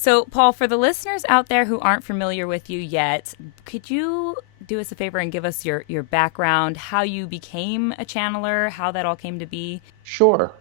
So, Paul, for the listeners out there who aren't familiar with you yet, could you do us a favor and give us your background, how you became a channeler, how that all came to be? Sure.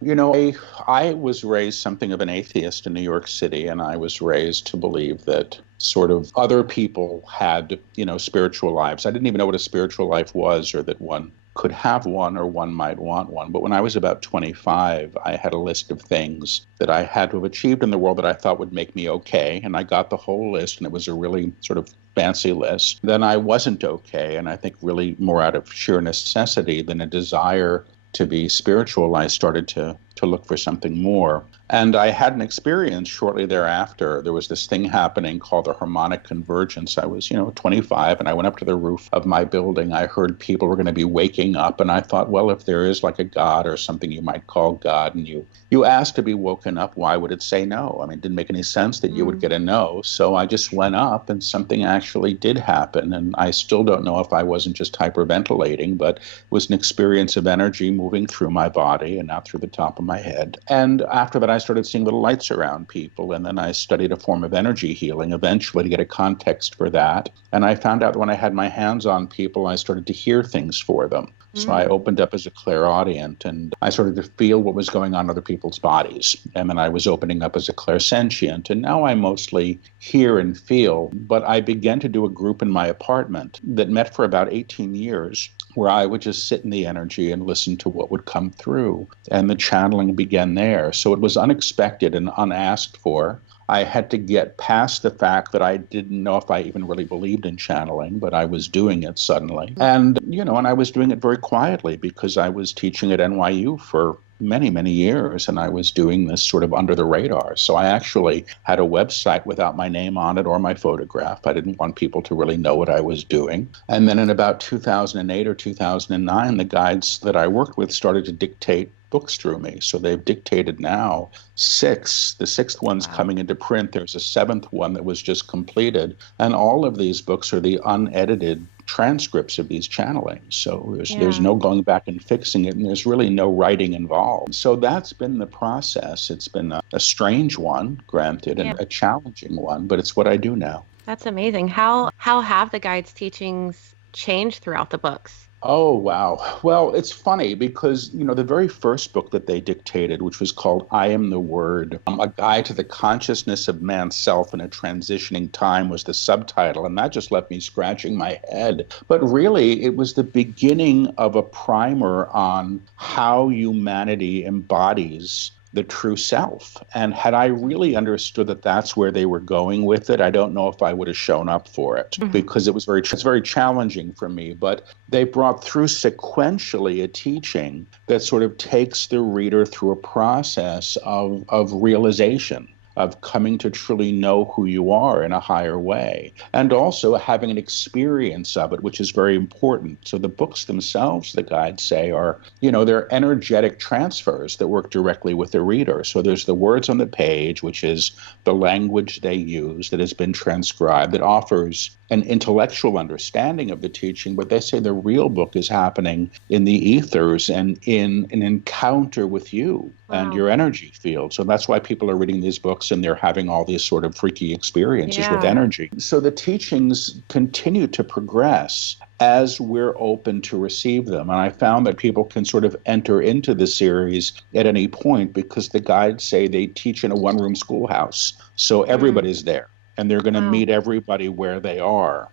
I was raised something of an atheist in New York City, and I was raised to believe that sort of other people had, spiritual lives. I didn't even know what a spiritual life was or that one could have one or one might want one. But when I was about 25, I had a list of things that I had to have achieved in the world that I thought would make me okay. And I got the whole list, and it was a really sort of fancy list. Then I wasn't okay. And I think really more out of sheer necessity than a desire to be spiritual, I started to look for something more. And I had an experience shortly thereafter. There was this thing happening called the harmonic convergence. I was, 25, and I went up to the roof of my building. I heard people were going to be waking up, and I thought, well, if there is like a God or something you might call God, and you ask to be woken up, why would it say no? I mean, it didn't make any sense that you would get a no. So I just went up, and something actually did happen. And I still don't know if I wasn't just hyperventilating, but it was an experience of energy moving through my body and out through the top of my head. And after that, I started seeing little lights around people. And then I studied a form of energy healing eventually to get a context for that. And I found out that when I had my hands on people, I started to hear things for them. So I opened up as a clairaudient, and I started to feel what was going on in other people's bodies. And then I was opening up as a clairsentient. And now I mostly hear and feel. But I began to do a group in my apartment that met for about 18 years, where I would just sit in the energy and listen to what would come through. And the channeling began there. So it was unexpected and unasked for. I had to get past the fact that I didn't know if I even really believed in channeling, but I was doing it suddenly. And, and I was doing it very quietly because I was teaching at NYU for many, many years, and I was doing this sort of under the radar. So I actually had a website without my name on it or my photograph. I didn't want people to really know what I was doing. And then in about 2008 or 2009, the guides that I worked with started to dictate books through me. So they've dictated now 6. The 6th one's coming into print. There's a 7th one that was just completed. And all of these books are the unedited transcripts of these channelings. So there's no going back and fixing it, and there's really no writing involved. So that's been the process. It's been a strange one, granted, and a challenging one, but it's what I do now. That's amazing. How have the guide's teachings changed throughout the books? Oh, wow. Well, it's funny because, the very first book that they dictated, which was called I Am the Word, A Guide to the Consciousness of Man's Self in a Transitioning Time was the subtitle. And that just left me scratching my head. But really, it was the beginning of a primer on how humanity embodies the true self. And had I really understood that that's where they were going with it, I don't know if I would have shown up for it because it's very challenging for me. But they brought through sequentially a teaching that sort of takes the reader through a process of realization, of coming to truly know who you are in a higher way, and also having an experience of it, which is very important. So the books themselves, the guides say, are, they're energetic transfers that work directly with the reader. So there's the words on the page, which is the language they use that has been transcribed, that offers an intellectual understanding of the teaching, but they say the real book is happening in the ethers and in an encounter with you and your energy field. So that's why people are reading these books and they're having all these sort of freaky experiences with energy. So the teachings continue to progress as we're open to receive them. And I found that people can sort of enter into the series at any point because the guides say they teach in a one-room schoolhouse. So everybody's there. And they're going to meet everybody where they are,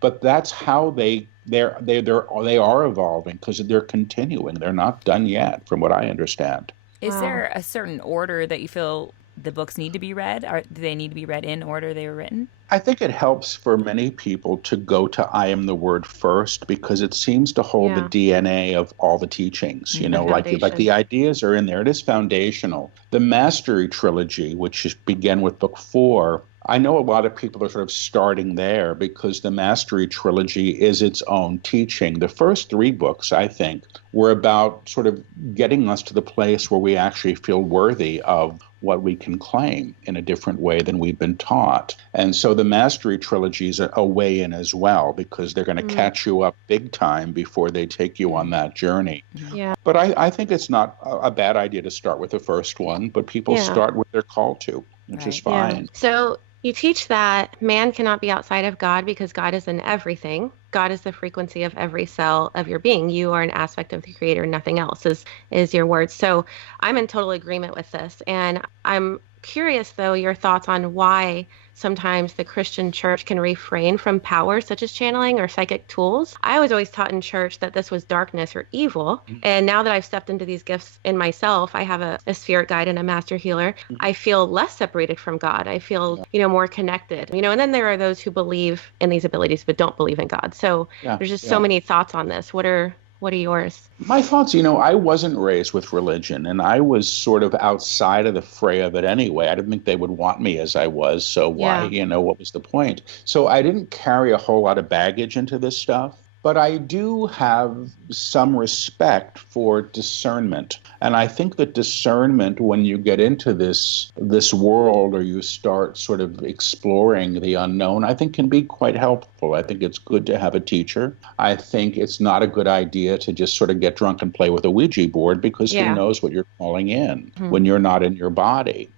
But that's how they are evolving because they're continuing. They're not done yet, from what I understand. Is there a certain order that you feel the books need to be read? Or do they need to be read in order they were written? I think it helps for many people to go to I Am the Word first because it seems to hold the DNA of all the teachings, like the ideas are in there. It is foundational. The Mastery Trilogy, which began with book 4, I know a lot of people are sort of starting there because the Mastery Trilogy is its own teaching. The first 3 books, I think, were about sort of getting us to the place where we actually feel worthy of what we can claim in a different way than we've been taught. And so the Mastery Trilogies are a way in as well because they're going to catch you up big time before they take you on that journey. Yeah. But I think it's not a bad idea to start with the first one, but people start where they're called to. which is Right. Yeah. fine. So you teach that man cannot be outside of God because God is in everything. God is the frequency of every cell of your being. You are an aspect of the creator, nothing else is your word. So I'm in total agreement with this. And I'm curious though your thoughts on why sometimes the Christian church can refrain from powers such as channeling or psychic tools. I was always taught in church that this was darkness or evil. And now that I've stepped into these gifts in myself, I have a spirit guide and a master healer. I feel less separated from God. I feel, more connected, and then there are those who believe in these abilities but don't believe in God. So Yeah, there's just so yeah. many thoughts on this. What are yours? My thoughts, I wasn't raised with religion, and I was sort of outside of the fray of it anyway. I didn't think they would want me as I was, so why, Yeah. what was the point? So I didn't carry a whole lot of baggage into this stuff. But I do have some respect for discernment. And I think that discernment, when you get into this world or you start sort of exploring the unknown, I think can be quite helpful. I think it's good to have a teacher. I think it's not a good idea to just sort of get drunk and play with a Ouija board, because who Yeah. knows what you're calling in Mhm. when you're not in your body.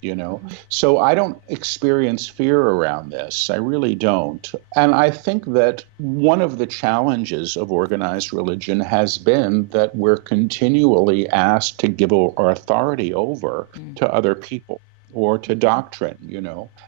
So I don't experience fear around this. I really don't. And I think that one of the challenges of organized religion has been that we're continually asked to give our authority over to other people or to doctrine.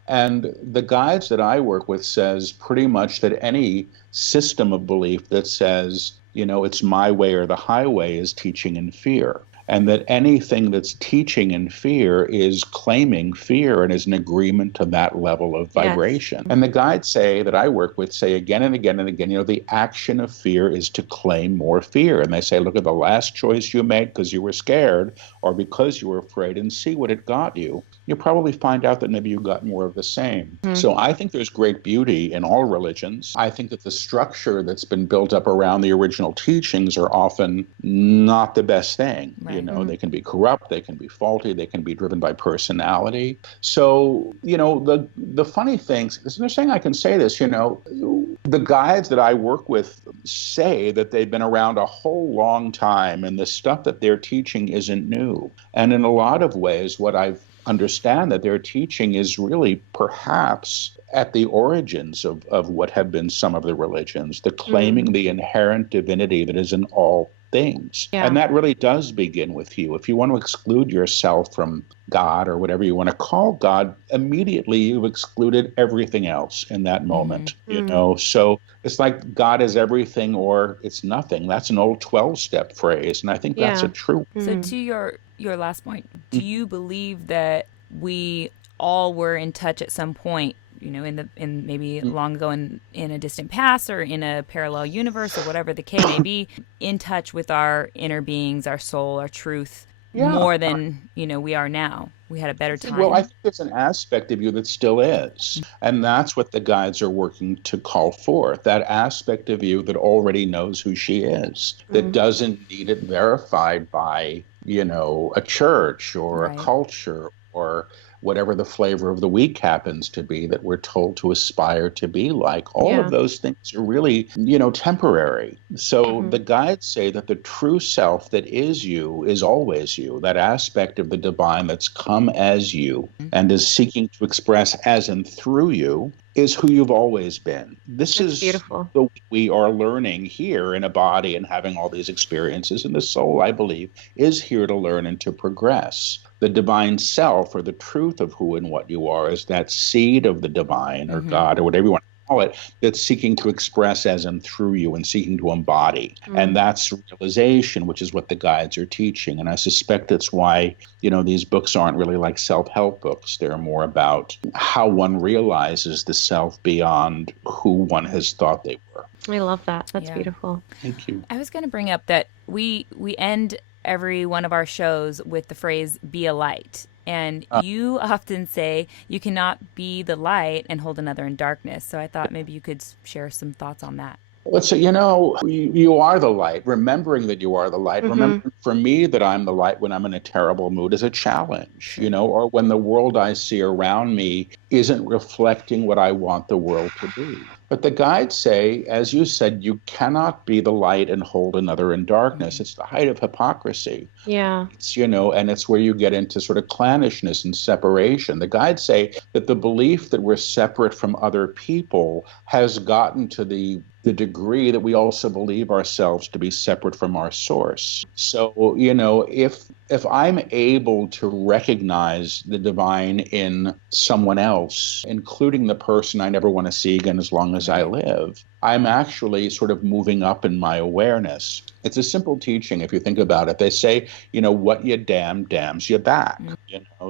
And the guides that I work with says pretty much that any system of belief that says, it's my way or the highway is teaching in fear. And that anything that's teaching in fear is claiming fear and is an agreement to that level of Yes. vibration. And the guides that I work with say again and again and again, the action of fear is to claim more fear. And they say, look at the last choice you made because you were scared or because you were afraid, and see what it got you. You'll probably find out that maybe you got more of the same. So I think there's great beauty in all religions. I think that the structure that's been built up around the original teachings are often not the best thing. Right. They can be corrupt, they can be faulty, they can be driven by personality. So, the funny things, they're saying I can say this, the guides that I work with say that they've been around a whole long time, and the stuff that they're teaching isn't new. And in a lot of ways, what I've understand that their teaching is really perhaps at the origins of what have been some of the religions, the claiming the inherent divinity that is in all things. Yeah. And that really does begin with you. If you want to exclude yourself from God or whatever you want to call God, immediately you've excluded everything else in that moment, So it's like God is everything or it's nothing. That's an old 12-step phrase, and I think that's a true. So to your last point, do you believe that we all were in touch at some point, in maybe long ago in a distant past or in a parallel universe or whatever the case may be, in touch with our inner beings, our soul, our truth, more than, we are now? We had a better time. Well, I think there's an aspect of you that still is. And that's what the guides are working to call forth, that aspect of you that already knows who she is, that doesn't need it verified by, a church or a culture or whatever the flavor of the week happens to be that we're told to aspire to be like. All of those things are really, temporary. So the guides say that the true self that is you is always you, that aspect of the divine that's come as you and is seeking to express as and through you is who you've always been. This is beautiful. the way we are learning here in a body and having all these experiences. And the soul, I believe, is here to learn and to progress. The divine self, or the truth of who and what you are, is that seed of the divine or God or whatever you want to call it, that's seeking to express as and through you and seeking to embody. And that's realization, which is what the guides are teaching. And I suspect that's why, these books aren't really like self-help books. They're more about how one realizes the self beyond who one has thought they were. I love that. That's beautiful. Thank you. I was going to bring up that we end every one of our shows with the phrase "be a light," and you often say you cannot be the light and hold another in darkness. So I thought maybe you could share some thoughts on that. Well, so, you are the light. Remembering that you are the light. Remember, for me, that I'm the light when I'm in a terrible mood is a challenge, or when the world I see around me isn't reflecting what I want the world to be. But the guides say, as you said, you cannot be the light and hold another in darkness. It's the height of hypocrisy. Yeah. It's, and it's where you get into sort of clannishness and separation. The guides say that the belief that we're separate from other people has gotten to the degree that we also believe ourselves to be separate from our source. So, if I'm able to recognize the divine in someone else, including the person I never want to see again as long as I live, I'm actually sort of moving up in my awareness. It's a simple teaching if you think about it. They say, what you damn damns you back.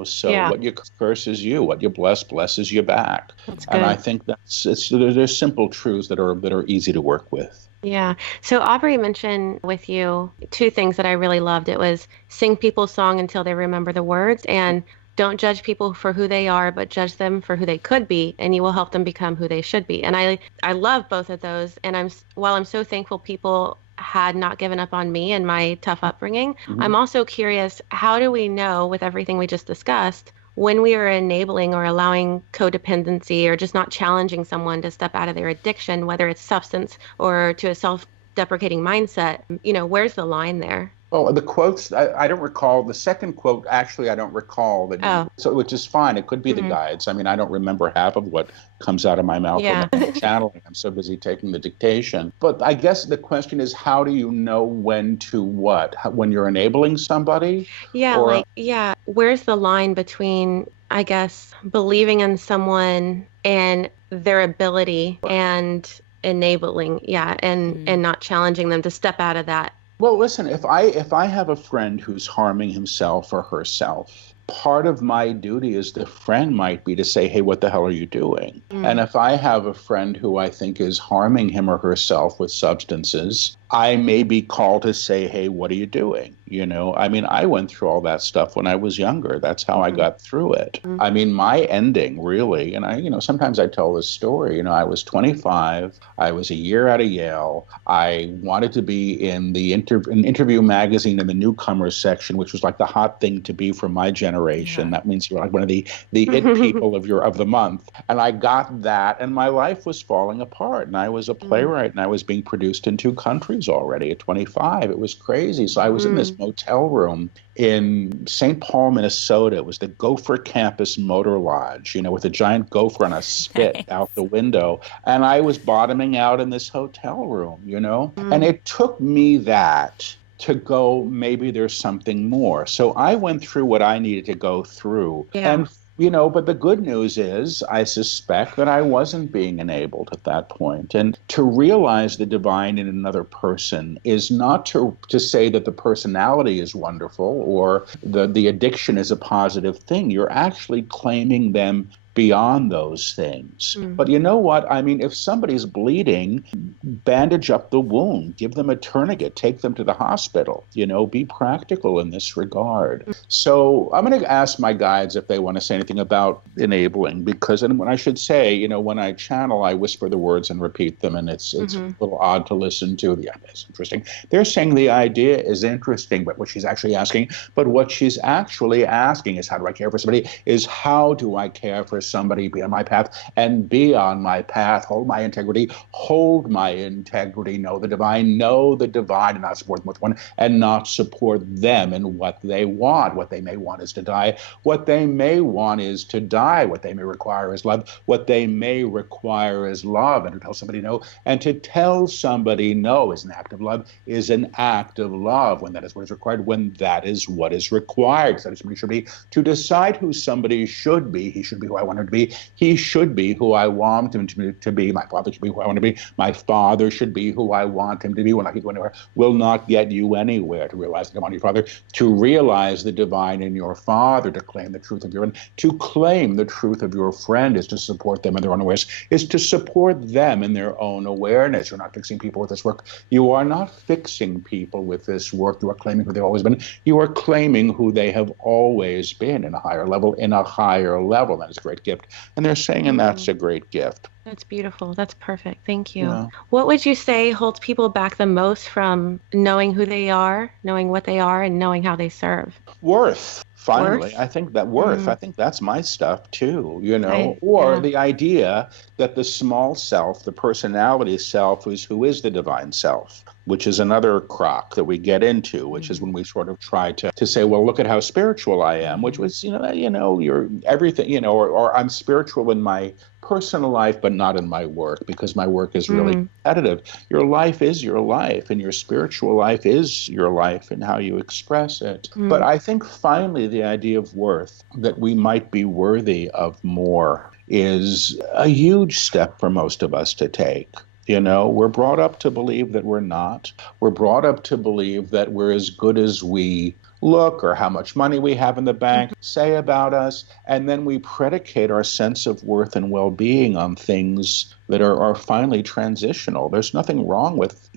So what you curses you, what you blesses you back. That's good. And I think there's simple truths that are easy to work with. Yeah. So Aubrey mentioned with you two things that I really loved. It was sing people's song until they remember the words, and don't judge people for who they are, but judge them for who they could be, and you will help them become who they should be. And I love both of those. And while I'm so thankful people had not given up on me and my tough upbringing, I'm also curious, how do we know with everything we just discussed when we are enabling or allowing codependency or just not challenging someone to step out of their addiction, whether it's substance or to a self-deprecating mindset, where's the line there? Well, the quotes, I don't recall. The second quote, actually, I don't recall. So, which is fine. It could be the guides. I mean, I don't remember half of what comes out of my mouth when I'm channeling. I'm so busy taking the dictation. But I guess the question is, how do you know when to what? When you're enabling somebody? Yeah, where's the line between, I guess, believing in someone and their ability and enabling, and not challenging them to step out of that? Well, listen, if I have a friend who's harming himself or herself, part of my duty as the friend might be to say, hey, what the hell are you doing? And if I have a friend who I think is harming him or herself with substances, I may be called to say, hey, what are you doing? I mean, I went through all that stuff when I was younger. That's how I got through it. I mean, my ending really, and sometimes I tell this story, I was 25. I was a year out of Yale. I wanted to be in the interview magazine in the newcomers section, which was like the hot thing to be for my generation. Yeah. That means you're like one of the it people of the month. And I got that, and my life was falling apart. And I was a playwright, and I was being produced in 2 countries already at 25. It was crazy. So I was in this motel room in St. Paul, Minnesota. It was the Gopher Campus Motor Lodge, with a giant gopher on a spit out the window. And I was bottoming out in this hotel room, and it took me that to go, maybe there's something more. So I went through what I needed to go through. Yeah. And but the good news is I suspect that I wasn't being enabled at that point. And to realize the divine in another person is not to say that the personality is wonderful or the addiction is a positive thing. You're actually claiming them beyond those things. But you know what? I mean, if somebody's bleeding, bandage up the wound, give them a tourniquet, take them to the hospital, be practical in this regard. So I'm going to ask my guides if they want to say anything about enabling, because, and when I should say, when I channel, I whisper the words and repeat them, and it's a little odd to listen to. Yeah, it's interesting. They're saying the idea is interesting, but what she's actually asking is, how do I care for somebody? Is how do I care for somebody, be on my path and be on my path, hold my integrity, know the divine, and not support them with one, and not support them in what they want. What they may want is to die. What they may want is to die. What they may require is love. What they may require is love. And to tell somebody no, and to tell somebody no is an act of love, is an act of love, when that is what is required, when that is what is required. So somebody should be, to decide who somebody should be, he should be who I want him to be. He should be who I want him to be. My father should be who I want to be. My father should be who I want him to be. Will not get you anywhere. Will not get you anywhere. To realize the divine in your father, to realize the divine in your father, to claim the truth of your friend, to claim the truth of your friend is to support them in their own awareness, is to support them in their own awareness. You're not fixing people with this work. You are not fixing people with this work. You are claiming who they've always been. You are claiming who they have always been in a higher level, That is a great gift. And they're saying, and that's a great gift. That's beautiful. That's perfect. Thank you. Yeah. What would you say holds people back the most from knowing who they are, knowing what they are, and knowing how they serve? Worth. Finally, Worth. I think that worth, I think that's my stuff too, or Yeah. the idea that the small self, the personality self, is who is the divine self, which is another crock that we get into, which is when we sort of try to say, well, look at how spiritual I am, which was, you're everything, or I'm spiritual in my personal life, but not in my work because my work is really competitive. Your life is your life, and your spiritual life is your life and how you express it. But I think finally the idea of worth, that we might be worthy of more, is a huge step for most of us to take. We're brought up to believe that we're not. We're brought up to believe that we're as good as we look or how much money we have in the bank say about us. And then we predicate our sense of worth and well-being on things that are finally transitional. There's nothing wrong with,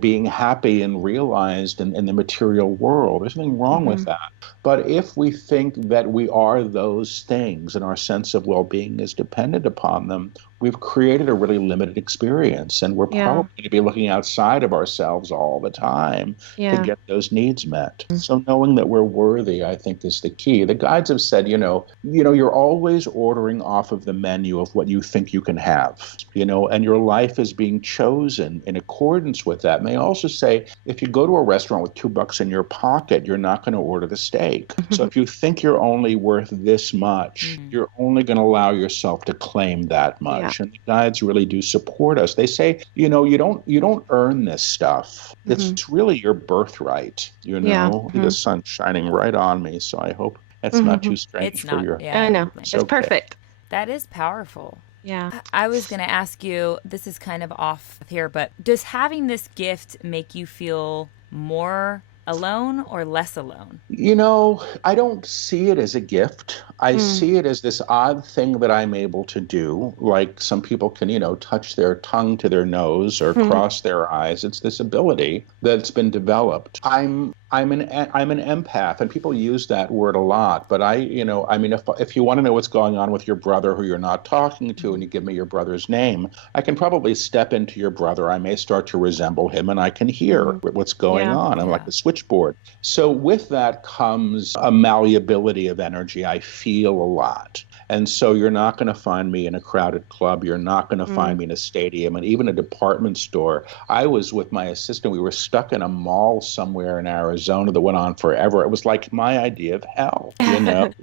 being happy and realized in the material world. There's nothing wrong with that. But if we think that we are those things and our sense of well-being is dependent upon them, we've created a really limited experience, and we're probably going to be looking outside of ourselves all the time to get those needs met. So knowing that we're worthy, I think, is the key. The guides have said, you're always ordering off of the menu of what you think you can have, and your life is being chosen in accordance with that. And they also say, if you go to a restaurant with $2 in your pocket, you're not going to order the steak. So if you think you're only worth this much, you're only going to allow yourself to claim that much. And the guides really do support us. They say, you don't earn this stuff. It's really your birthright. The sun's shining right on me, so I hope that's not too strange It's for not. your. Yeah, I know. It's perfect. That is powerful. Yeah. I was going to ask you, this is kind of off here, but does having this gift make you feel more alone or less alone? I don't see it as a gift. I see it as this odd thing that I'm able to do. Like some people can, touch their tongue to their nose or cross their eyes. It's this ability that's been developed. I'm an empath, and people use that word a lot. But if you want to know what's going on with your brother who you're not talking to, and you give me your brother's name, I can probably step into your brother. I may start to resemble him, and I can hear what's going on. I'm like a switchboard. So with that comes a malleability of energy. I feel a lot. And so you're not going to find me in a crowded club. You're not going to find me in a stadium, and even a department store. I was with my assistant. We were stuck in a mall somewhere in Arizona that went on forever. It was like my idea of hell,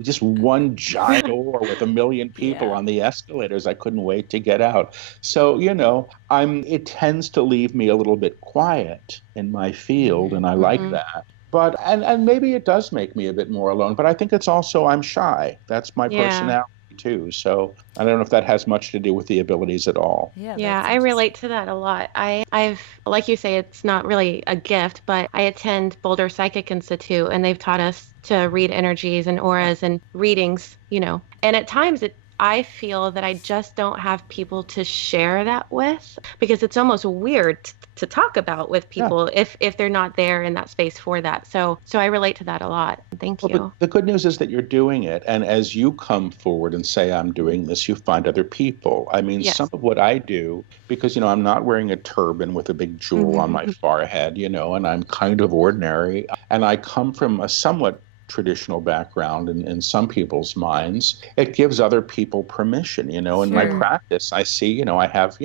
just one giant door with a million people on the escalators. I couldn't wait to get out. So, it tends to leave me a little bit quiet in my field, and I like that. But and maybe it does make me a bit more alone, but I think it's also I'm shy. That's my personality too. So I don't know if that has much to do with the abilities at all. Yeah, I relate to that a lot. I've, like you say, it's not really a gift, but I attend Boulder Psychic Institute, and they've taught us to read energies and auras and readings, and at times I feel that I just don't have people to share that with, because it's almost weird to talk about with people if they're not there in that space for that. So I relate to that a lot. Thank you. The good news is that you're doing it. And as you come forward and say, I'm doing this, you find other people. I mean, some of what I do, because, I'm not wearing a turban with a big jewel on my forehead, and I'm kind of ordinary. And I come from a somewhat traditional background in some people's minds. It gives other people permission, in my practice. I see, I have,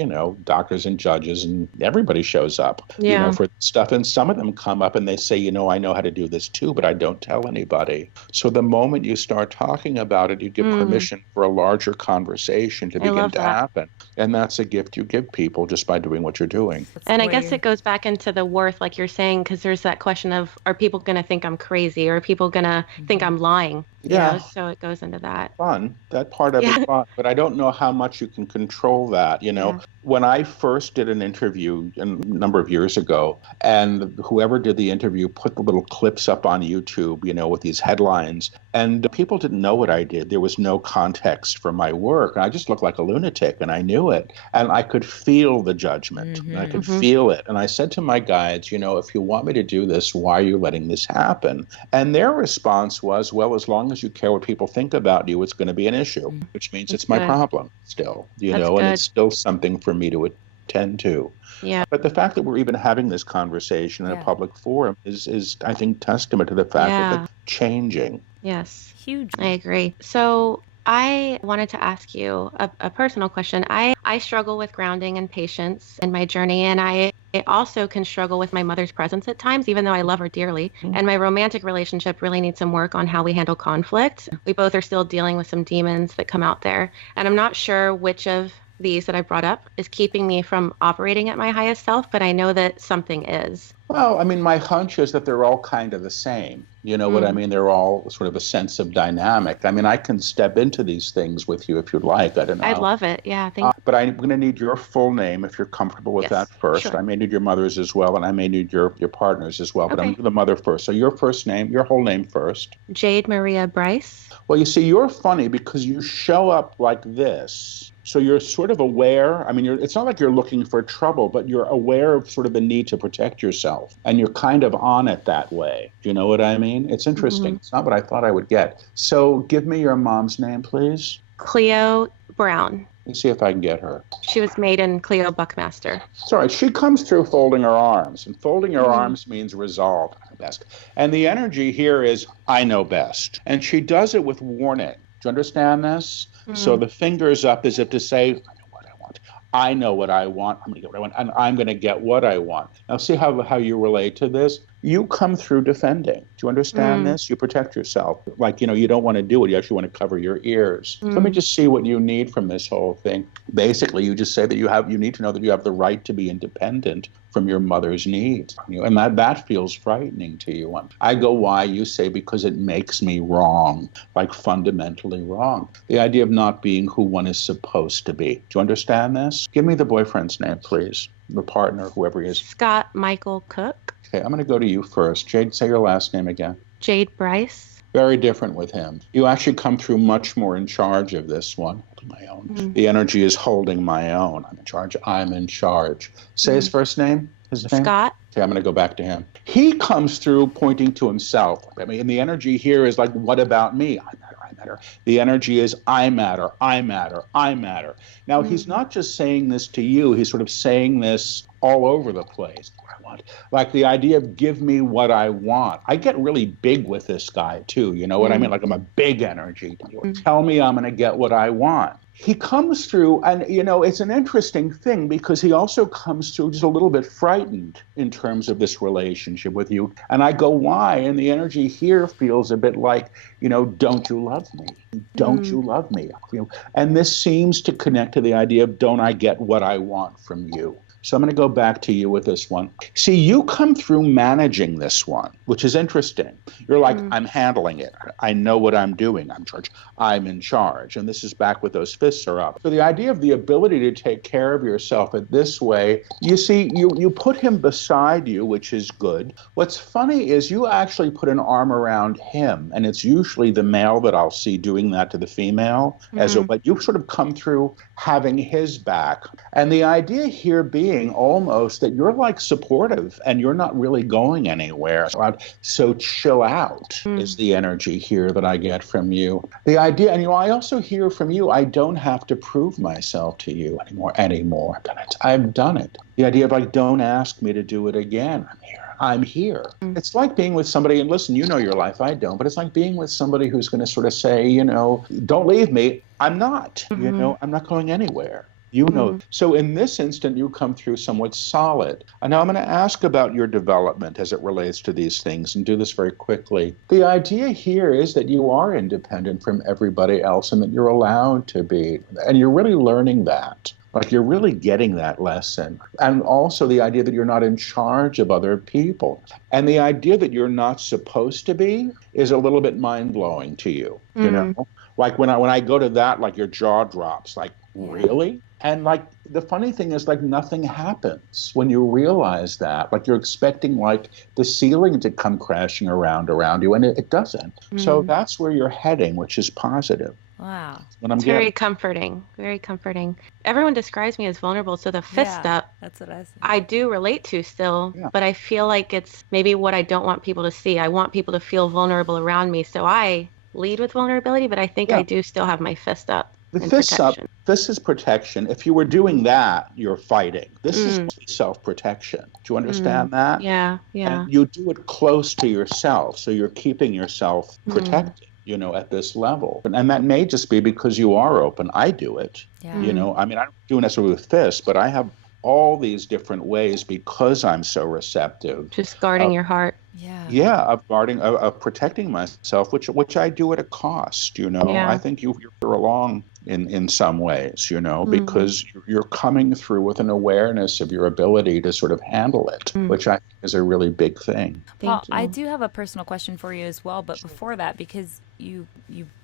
doctors and judges, and everybody shows up, for stuff. And some of them come up and they say, I know how to do this too, but I don't tell anybody. So the moment you start talking about it, you give permission for a larger conversation to begin to happen. And that's a gift you give people just by doing what you're doing. And I guess it goes back into the worth, like you're saying, because there's that question of, are people going to think I'm crazy? Or are people going to think I'm lying? So it goes into that. Fun. That part of it fun. But I don't know how much you can control that. When I first did an interview a number of years ago, and whoever did the interview put the little clips up on YouTube, with these headlines, and people didn't know what I did. There was no context for my work. And I just looked like a lunatic, and I knew it. And I could feel the judgment. And I could feel it. And I said to my guides, if you want me to do this, why are you letting this happen? And their response was, well, as long as you care what people think about you, it's going to be an issue, which means it's my problem still, and it's still something for me to tend to. Yeah. But the fact that we're even having this conversation in a public forum is I think, testament to the fact that it's changing. Yes. Huge. I agree. So I wanted to ask you a personal question. I struggle with grounding and patience in my journey, and I also can struggle with my mother's presence at times, even though I love her dearly. And my romantic relationship really needs some work on how we handle conflict. We both are still dealing with some demons that come out there, and I'm not sure which of these that I brought up is keeping me from operating at my highest self, but I know that something is. Well, I mean, my hunch is that they're all kind of the same. You know what I mean? They're all sort of a sense of dynamic. I mean, I can step into these things with you if you'd like. I don't know. I'd love it. Yeah. Thank But I'm going to need your full name if you're comfortable with that first. Sure. I may need your mother's as well, and I may need your partner's as well. But I'm going to do the mother first. So your first name, your whole name first. Jade Maria Bryce. Well, you see, you're funny because you show up like this. So you're sort of aware. I mean, it's not like you're looking for trouble, but you're aware of sort of the need to protect yourself. And you're kind of on it that way. Do you know what I mean? It's interesting. It's not what I thought I would get. So give me your mom's name, please. Cleo Brown. Let's see if I can get her. She was made in Cleo Buckmaster. It's all right. She comes through folding her arms. And folding her arms means resolve. Best. And the energy here is, I know best. And she does it with warning. Do you understand this? So the finger's up as if to say, I know what I want. I know what I want. I'm going to get what I want. And I'm going to get what I want. Now, see how you relate to this? You come through defending. Do you understand this? You protect yourself. Like, you don't want to do it. You actually want to cover your ears. So let me just see what you need from this whole thing. Basically, you just say that you need to know that you have the right to be independent from your mother's needs. And that feels frightening to you. I go, why? You say, because it makes me wrong, like fundamentally wrong. The idea of not being who one is supposed to be. Do you understand this? Give me the boyfriend's name, please. The partner, whoever he is. Scott Michael Cook. Okay, I'm going to go to you first. Jade, say your last name again. Jade Bryce. Very different with him. You actually come through much more in charge of this one. My own. The energy is holding my own. I'm in charge. I'm in charge. Say his first name. His name? Scott. Okay, I'm going to go back to him. He comes through pointing to himself. I mean, and the energy here is like, what about me? I matter, I matter. The energy is, I matter, I matter, I matter. Now, he's not just saying this to you. He's sort of saying this all over the place. What I want. Like the idea of give me what I want. I get really big with this guy, too. You know what I mean? Like I'm a big energy. Tell me I'm going to get what I want. He comes through, and, it's an interesting thing because he also comes through just a little bit frightened in terms of this relationship with you. And I go, why? And the energy here feels a bit like, don't you love me? Don't you love me? And this seems to connect to the idea of don't I get what I want from you? So I'm going to go back to you with this one. See, you come through managing this one, which is interesting. You're like, I'm handling it. I know what I'm doing. I'm in charge. I'm in charge. And this is back with those fists are up. So the idea of the ability to take care of yourself in this way, you see, you put him beside you, which is good. What's funny is you actually put an arm around him, and it's usually the male that I'll see doing that to the female, but you sort of come through having his back. And the idea here being almost that you're like supportive and you're not really going anywhere. So chill out is the energy here that I get from you. The idea, and I also hear from you, I don't have to prove myself to you anymore. I've done it. The idea of like, don't ask me to do it again. I'm here. It's like being with somebody, and listen, you know your life, I don't, but it's like being with somebody who's going to sort of say, don't leave me. I'm not, I'm not going anywhere. So in this instant, you come through somewhat solid. And now I'm going to ask about your development as it relates to these things and do this very quickly. The idea here is that you are independent from everybody else and that you're allowed to be. And you're really learning that. Like you're really getting that lesson. And also the idea that you're not in charge of other people. And the idea that you're not supposed to be is a little bit mind-blowing to you, you know? Like when I go to that, like your jaw drops, like, really? And like the funny thing is like nothing happens when you realize that. Like you're expecting like the ceiling to come crashing around you, and it doesn't. So that's where you're heading, which is positive. Wow. It's very comforting. Very comforting. Everyone describes me as vulnerable, so the fist up, that's what I said. I do relate to still, but I feel like it's maybe what I don't want people to see. I want people to feel vulnerable around me, so I lead with vulnerability, but I think I do still have my fist up. The and fists up, protection. this is protection. If you were doing that, you're fighting. This is self-protection. Do you understand that? Yeah, And yeah. you do it close to yourself. So you're keeping yourself protected, at this level. And that may just be because you are open. I do it. Yeah. I mean, I don't do it necessarily with fists, but I have all these different ways because I'm so receptive. Just guarding your heart. Yeah. Yeah, of guarding, of protecting myself, which I do at a cost. Yeah. I think you're along in some ways, because you're coming through with an awareness of your ability to sort of handle it, which I think is a really big thing. Paul, I do have a personal question for you as well, but before that, because you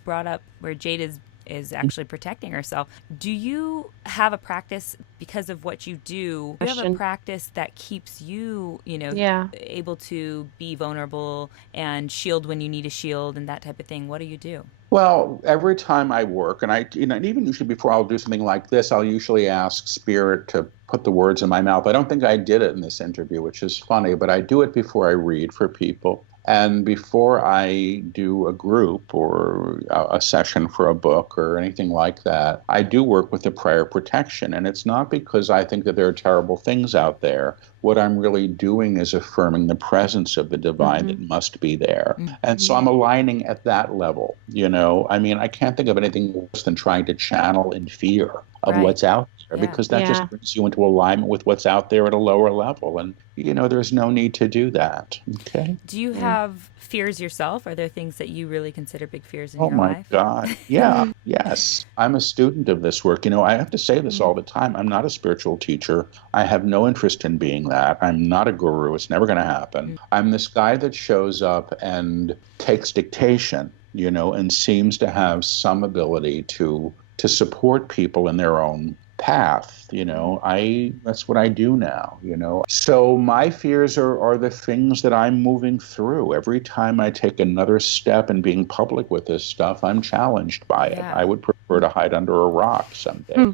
brought up where Jade is actually protecting herself. Do you have a practice because of what you do? Do you have a practice that keeps you, able to be vulnerable and shield when you need a shield and that type of thing? What do you do? Well, every time I work, and and even usually before I'll do something like this, I'll usually ask Spirit to put the words in my mouth. I don't think I did it in this interview, which is funny, but I do it before I read for people. And before I do a group or a session for a book or anything like that, I do work with the prayer protection. And it's not because I think that there are terrible things out there. What I'm really doing is affirming the presence of the divine that must be there. And so I'm aligning at that level, I mean, I can't think of anything worse than trying to channel in fear of what's out there, because that just brings you into alignment with what's out there at a lower level. And, there's no need to do that. Okay. Do you have fears yourself? Are there things that you really consider big fears in your life? Oh my God. Yeah. Yes. I'm a student of this work. I have to say this all the time. I'm not a spiritual teacher. I have no interest in being that. I'm not a guru. It's never going to happen. I'm this guy that shows up and takes dictation, and seems to have some ability to support people in their own path. That's what I do now, So my fears are the things that I'm moving through. Every time I take another step in being public with this stuff, I'm challenged by it. I would prefer to hide under a rock someday,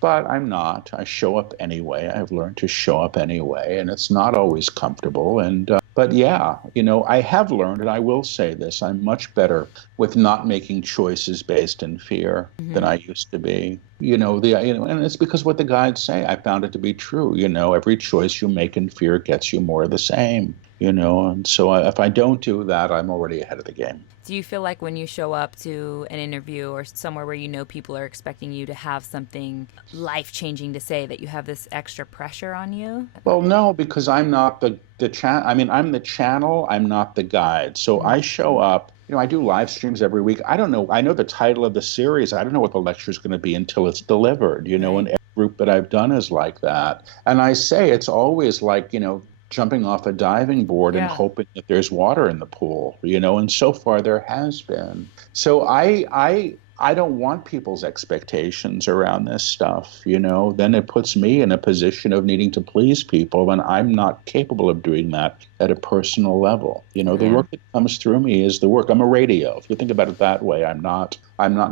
but I'm not. I show up anyway. I've learned to show up anyway, and it's not always comfortable. But yeah, I have learned, and I will say this, I'm much better with not making choices based in fear than I used to be. And it's because what the guides say, I found it to be true. Every choice you make in fear gets you more of the same, and so if I don't do that, I'm already ahead of the game. Do you feel like when you show up to an interview or somewhere where people are expecting you to have something life-changing to say, that you have this extra pressure on you? Well, no, because I'm not the channel. I mean, I'm the channel. I'm not the guide. So I show up. I do live streams every week. I don't know. I know the title of the series. I don't know what the lecture is going to be until it's delivered, and every group that I've done is like that. And I say it's always like, jumping off a diving board and hoping that there's water in the pool, and so far there has been. So I don't want people's expectations around this stuff, then it puts me in a position of needing to please people, and I'm not capable of doing that at a personal level. The work that comes through me is the work. I'm a radio. If you think about it that way, I'm not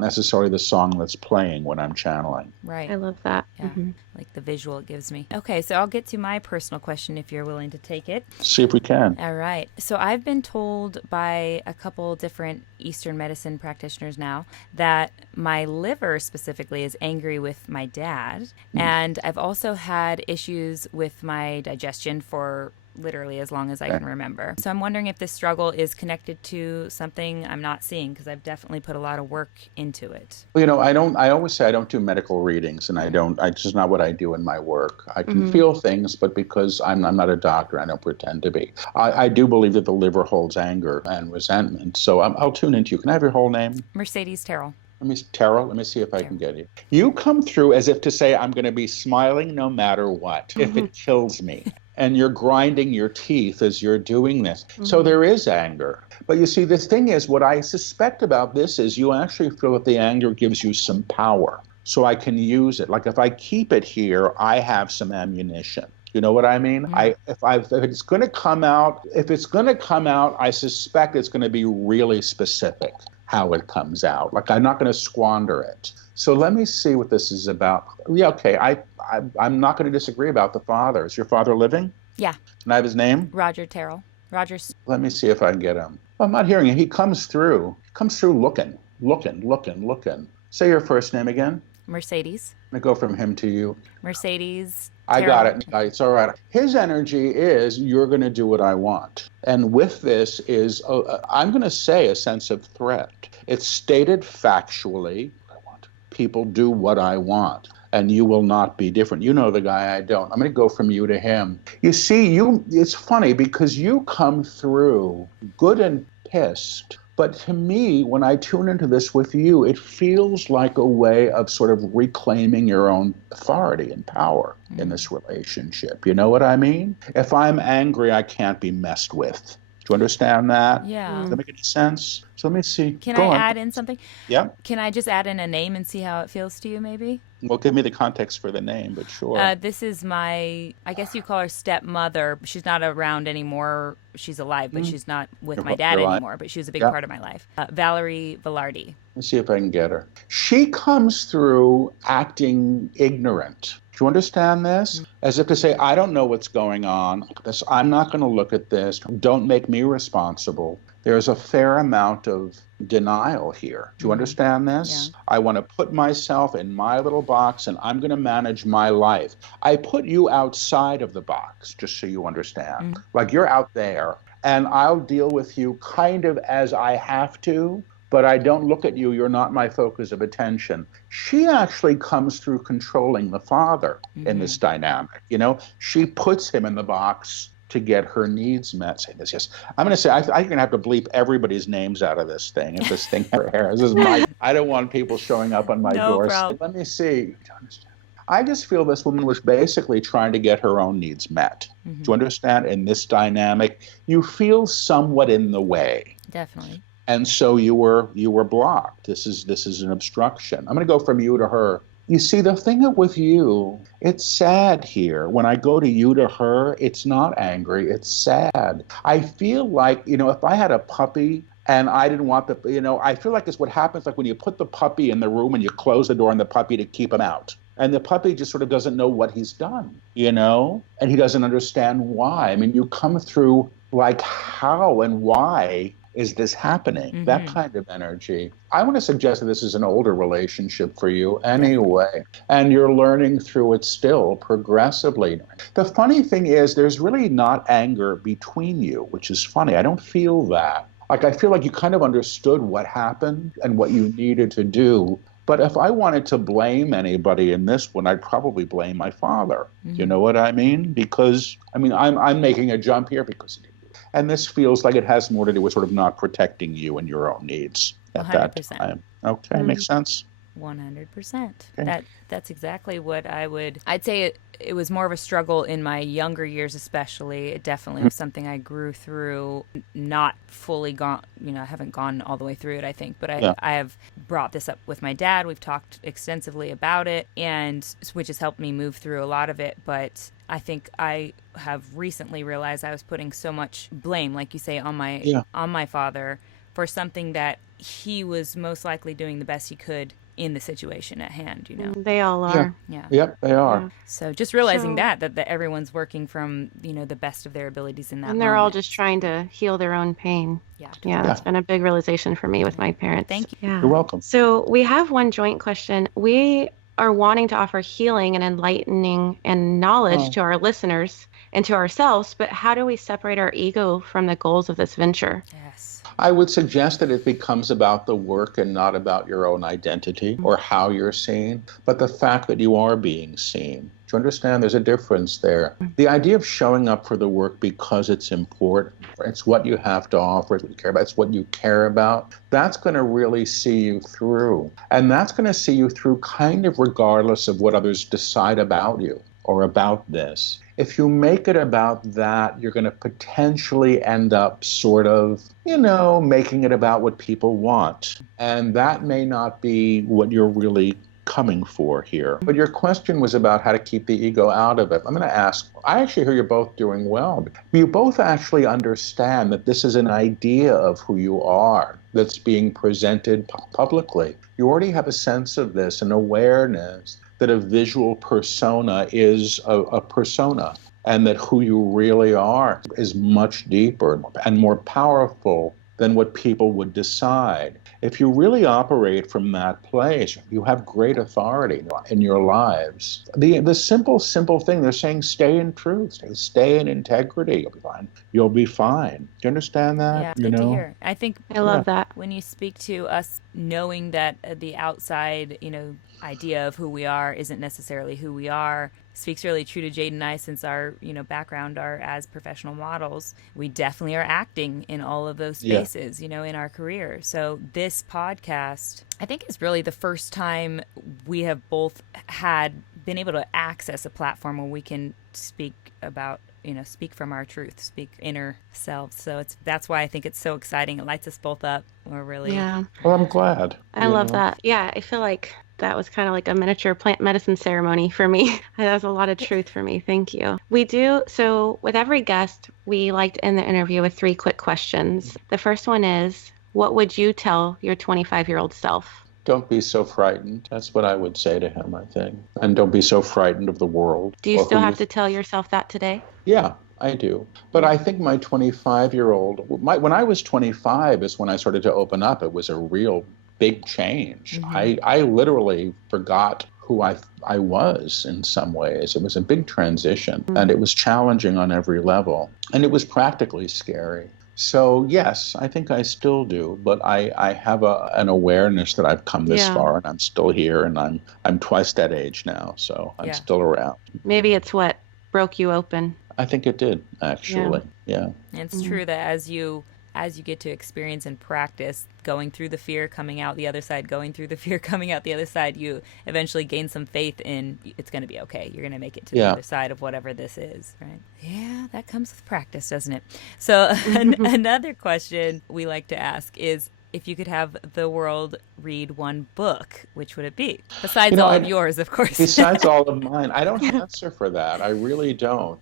necessarily the song that's playing when I'm channeling. Right. I love that. Yeah. Like the visual it gives me. Okay, so I'll get to my personal question if you're willing to take it. See if we can. All right. So I've been told by a couple different Eastern medicine practitioners now that my liver specifically is angry with my dad. And I've also had issues with my digestion for literally as long as I can remember. So I'm wondering if this struggle is connected to something I'm not seeing, because I've definitely put a lot of work into it. Well, I always say I don't do medical readings, and it's just not what I do in my work. I can feel things, but because I'm not a doctor, I don't pretend to be. I do believe that the liver holds anger and resentment. So I'll tune into you. Can I have your whole name? Mercedes Terrell. Terrell, let me see if I can get you. You come through as if to say, I'm going to be smiling no matter what, if it kills me. And you're grinding your teeth as you're doing this. So there is anger. But you see, the thing is, what I suspect about this is you actually feel that the anger gives you some power. So I can use it. Like if I keep it here, I have some ammunition. You know what I mean? If it's going to come out, I suspect it's going to be really specific how it comes out. Like I'm not going to squander it. So let me see what this is about. Yeah, okay. I'm not going to disagree about the father. Is your father living? Yeah. Can I have his name? Roger Terrell. Roger's. Let me see if I can get him. I'm not hearing him. He comes through. He comes through looking. Say your first name again. Mercedes. I'm going to go from him to you. Mercedes. I Terrell. got it. It's all right. His energy is, you're going to do what I want. And with this is, I'm going to say, a sense of threat. It's stated factually, I want. People do what I want, and you will not be different. You know the guy I don't. I'm going to go from you to him. You see, it's funny because you come through good and pissed. But to me, when I tune into this with you, it feels like a way of sort of reclaiming your own authority and power in this relationship. You know what I mean? If I'm angry, I can't be messed with. Do you understand that? Yeah. Does that make any sense? So let me see. Can Go I on. add in something? Yeah. Can I just add in a name and see how it feels to you, maybe? Well, give me the context for the name, but sure. This is I guess you call her stepmother. She's not around anymore. She's alive, but she's not with my dad anymore. But she was a big part of my life. Valerie Velarde. Let's see if I can get her. She comes through acting ignorant. Do you understand this? As if to say, I don't know what's going on. I'm not going to look at this. Don't make me responsible. There's a fair amount of denial here. Do you understand this? Yeah. I want to put myself in my little box and I'm going to manage my life. I put you outside of the box, just so you understand. Like you're out there and I'll deal with you kind of as I have to, but I don't look at you. You're not my focus of attention. She actually comes through controlling the father in this dynamic. You know, she puts him in the box to get her needs met. Say this, yes. I'm going to say, I'm going to have to bleep everybody's names out of this thing. If this thing ever airs, I don't want people showing up on my doorstep. Let me see. I just feel this woman was basically trying to get her own needs met. Do you understand? In this dynamic, you feel somewhat in the way. Definitely. And so you were blocked. This is an obstruction. I'm going to go from you to her. You see, the thing with you, it's sad here. When I go to you to her, it's not angry, it's sad. I feel like, if I had a puppy and I didn't want I feel like it's what happens like when you put the puppy in the room and you close the door on the puppy to keep him out. And the puppy just sort of doesn't know what he's done, and he doesn't understand why. I mean, you come through like how and why is this happening? That kind of energy. I want to suggest that this is an older relationship for you anyway, and you're learning through it still progressively. The funny thing is there's really not anger between you, which is funny. I don't feel that. Like, I feel like you kind of understood what happened and what you needed to do. But if I wanted to blame anybody in this one, I'd probably blame my father. You know what I mean? Because, I'm making a jump here because and this feels like it has more to do with sort of not protecting you and your own needs at 100%. That time. Okay, makes sense? 100%. Okay. That's exactly what I'd say it was more of a struggle in my younger years especially. It definitely was something I grew through, not fully gone, I haven't gone all the way through it, I think, but I have brought this up with my dad. We've talked extensively about it, and which has helped me move through a lot of it, but I think I have recently realized I was putting so much blame, like you say, on my father for something that he was most likely doing the best he could in the situation at hand, They all are. Yeah. Yep, they are. Yeah. So just realizing that everyone's working from, the best of their abilities in that And they're moment. all just trying to heal their own pain. Yeah. Yeah, that's been a big realization for me with my parents. Thank you. Yeah. You're welcome. So we have one joint question. We are wanting to offer healing and enlightening and knowledge to our listeners and to ourselves, but how do we separate our ego from the goals of this venture? Yes. I would suggest that it becomes about the work and not about your own identity or how you're seen, but the fact that you are being seen. Do you understand? There's a difference there. The idea of showing up for the work because it's important, it's what you have to offer, it's what you care about, it's what you care about, that's going to really see you through. And that's going to see you through kind of regardless of what others decide about you or about this. If you make it about that, you're going to potentially end up sort of, making it about what people want. And that may not be what you're really coming for here. But your question was about how to keep the ego out of it. I'm going to ask, I actually hear you're both doing well. You both actually understand that this is an idea of who you are that's being presented publicly. You already have a sense of this, an awareness that a visual persona is a persona, and that who you really are is much deeper and more powerful than what people would decide. If you really operate from that place, you have great authority in your lives. The simple thing, they're saying, stay in truth, stay in integrity. You'll be fine. You'll be fine. Do you understand that? Yeah, it's good to hear. I think I love that. when you speak to us knowing that the outside, idea of who we are isn't necessarily who we are, speaks really true to Jade and I, since our background are as professional models. We definitely are acting in all of those spaces, in our career. So this podcast, I think, is really the first time we have both been able to access a platform where we can speak about, speak from our truth, speak inner selves. So that's why I think it's so exciting. It lights us both up. We're really Well, I'm glad. I love that. Yeah, I feel like that was kind of like a miniature plant medicine ceremony for me. That was a lot of truth for me. Thank you. So with every guest, we like to end the interview with 3 quick questions. The first one is, what would you tell your 25-year-old self? Don't be so frightened. That's what I would say to him, I think. And don't be so frightened of the world. Do you still have to tell yourself that today? Yeah, I do. But I think my 25-year-old, when I was 25 is when I started to open up. It was a real big change. Mm-hmm. I literally forgot who I was in some ways. It was a big transition, and it was challenging on every level, and it was practically scary. So yes, I think I still do, but I have an awareness that I've come this far, and I'm still here, and I'm twice that age now, so I'm still around. Maybe it's what broke you open. I think it did, actually. Yeah. It's true that as you get to experience and practice going through the fear, coming out the other side, going through the fear, coming out the other side, you eventually gain some faith in it's going to be okay. You're going to make it to the other side of whatever this is, right? Yeah, that comes with practice, doesn't it? So another question we like to ask is, if you could have the world read one book, which would it be? Besides all of yours, of course. Besides all of mine. I don't answer for that. I really don't,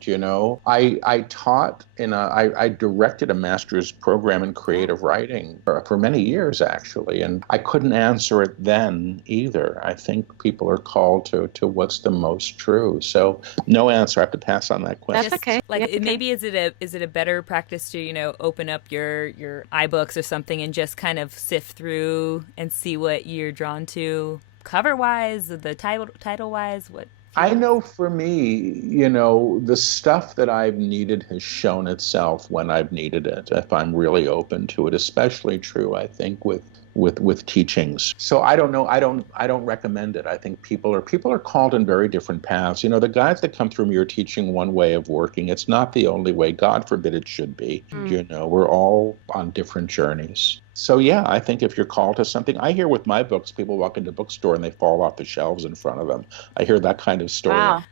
I taught I directed a master's program in creative writing for many years, actually, and I couldn't answer it then either. I think people are called to what's the most true. So no answer. I have to pass on that question. That's okay. Maybe is it a better practice to, open up your iBooks or something and just kind of sift through and see what you're drawn to, cover-wise, the title-wise, what? I know for me, the stuff that I've needed has shown itself when I've needed it, if I'm really open to it. Especially true, I think, with teachings. So I don't know. I don't recommend it. I think people are called in very different paths. The guides that come through me are teaching one way of working. It's not the only way. God forbid it should be. We're all on different journeys. So yeah, I think if you're called to something, I hear with my books, people walk into a bookstore and they fall off the shelves in front of them. I hear that kind of story. Wow.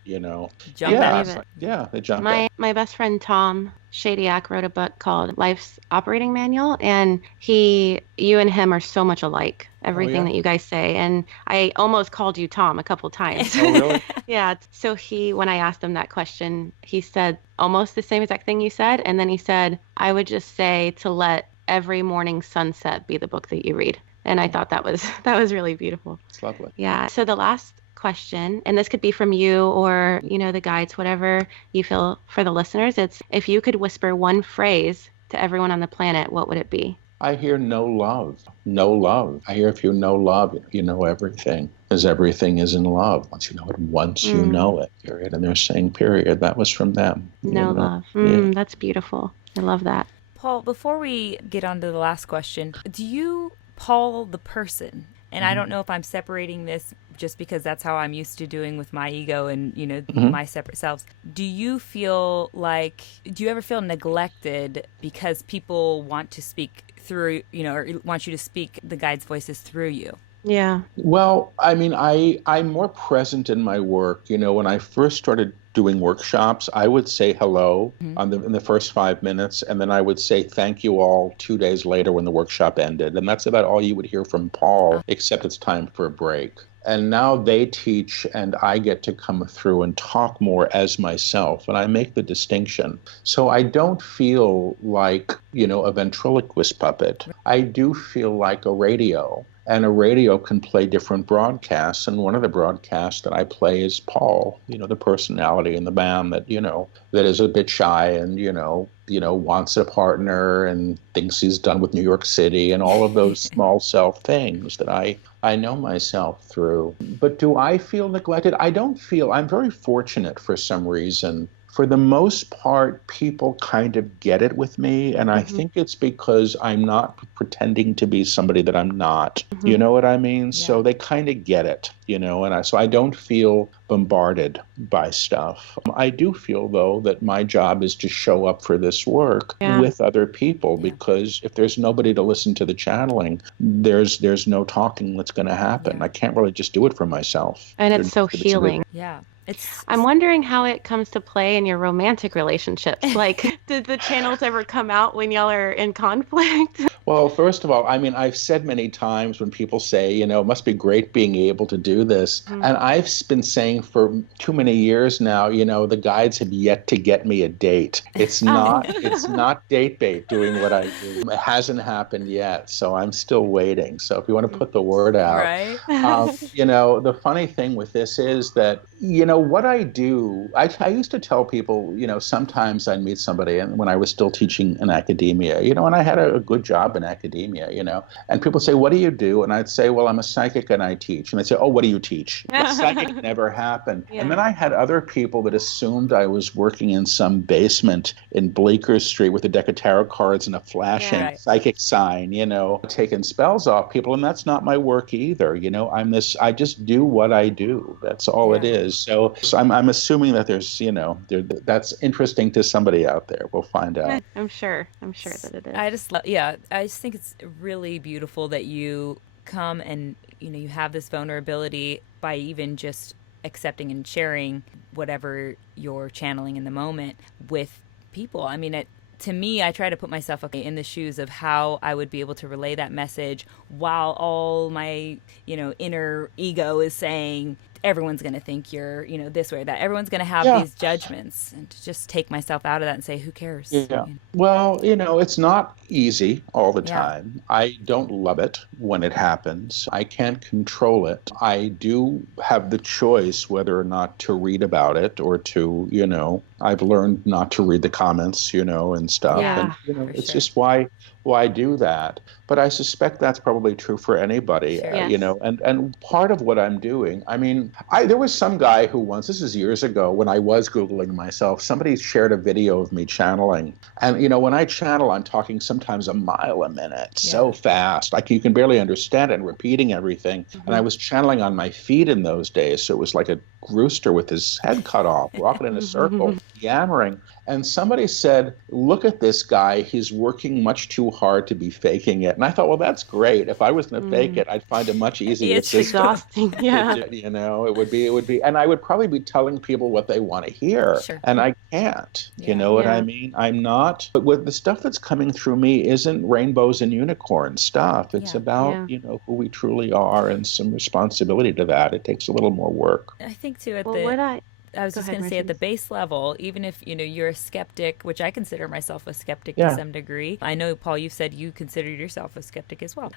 Jump out. They jump out. My best friend Tom Shadyac wrote a book called Life's Operating Manual, and you and him are so much alike. Everything that you guys say, and I almost called you Tom a couple times. Oh, really? Yeah. So when I asked him that question, he said almost the same exact thing you said, and then he said, I would just say to let every morning sunset be the book that you read. And I thought that was really beautiful. It's lovely. Yeah. So the last question, and this could be from you or, the guides, whatever you feel for the listeners. It's, if you could whisper one phrase to everyone on the planet, what would it be? I hear no love. No love. I hear if you know love, you know everything. Because everything is in love. Once you know it, you know it, period. And they're saying period. That was from them. No love. That's beautiful. I love that. Paul, before we get on to the last question, do you, Paul the person, and I don't know if I'm separating this just because that's how I'm used to doing with my ego and, my separate selves. Do you ever feel neglected because people want to speak through, or want you to speak the guides' voices through you? Yeah. Well, I mean, I'm more present in my work. When I first started doing workshops, I would say hello in the first 5 minutes, and then I would say thank you all 2 days later when the workshop ended. And that's about all you would hear from Paul, except it's time for a break. And now they teach, and I get to come through and talk more as myself, and I make the distinction. So I don't feel like, a ventriloquist puppet. I do feel like a radio. And a radio can play different broadcasts. And one of the broadcasts that I play is Paul, the personality in the band that, that is a bit shy and, wants a partner and thinks he's done with New York City and all of those small self things that I know myself through. But do I feel neglected? I'm very fortunate for some reason. For the most part, people kind of get it with me. And I think it's because I'm not pretending to be somebody that I'm not. You know what I mean? Yeah. So they kind of get it, so I don't feel bombarded by stuff. I do feel, though, that my job is to show up for this work with other people, because if there's nobody to listen to the channeling, there's no talking that's going to happen. I can't really just do it for myself. And it's so healing. Yeah. I'm wondering how it comes to play in your romantic relationships. Like, did the channels ever come out when y'all are in conflict? Well, first of all, I've said many times when people say, it must be great being able to do this. And I've been saying for too many years now, the guides have yet to get me a date. It's not date bait doing what I do. It hasn't happened yet. So I'm still waiting. So if you want to put the word out, right. The funny thing with this is that, what I do, I used to tell people, sometimes I'd meet somebody, and when I was still teaching in academia, and I had a good job in academia, and people say, what do you do? And I'd say, well, I'm a psychic and I teach. And they'd say, oh, what do you teach? Psychic never happened. Yeah. And then I had other people that assumed I was working in some basement in Bleecker Street with a deck of tarot cards and a flashing psychic sign, taking spells off people. And that's not my work either. I just do what I do. That's all it is. So I'm assuming that there's, that's interesting to somebody out there. We'll find out. I'm sure that it is. I just think it's really beautiful that you come and, you have this vulnerability by even just accepting and sharing whatever you're channeling in the moment with people. To me, I try to put myself in the shoes of how I would be able to relay that message while all my, inner ego is saying, everyone's going to think you're, this way or that. Everyone's going to have these judgments, and to just take myself out of that and say, who cares? Yeah. Well, it's not easy all the time. I don't love it when it happens. I can't control it. I do have the choice whether or not to read about it or to, I've learned not to read the comments, and stuff. Yeah, and, it's just why do that? But I suspect that's probably true for anybody, and part of what I'm doing, there was some guy who once, this is years ago when I was Googling myself, somebody shared a video of me channeling. And, when I channel, I'm talking sometimes a mile a minute, so fast. You can barely understand it and repeating everything. And I was channeling on my feet in those days. So it was like a rooster with his head cut off, walking in a circle, yammering. And somebody said, look at this guy. He's working much too hard to be faking it. And I thought, well, that's great. If I was going to fake it, I'd find it much easier. It's exhausting. Yeah. It would be. And I would probably be telling people what they want to hear. Sure. And I can't. You know what I mean? I'm not. But with the stuff that's coming through me isn't rainbows and unicorn stuff. It's about, who we truly are and some responsibility to that. It takes a little more work. I think, too, I was Go just ahead, going to say, at the base level, even if, you're a skeptic, which I consider myself a skeptic to some degree. I know, Paul, you said you considered yourself a skeptic as well.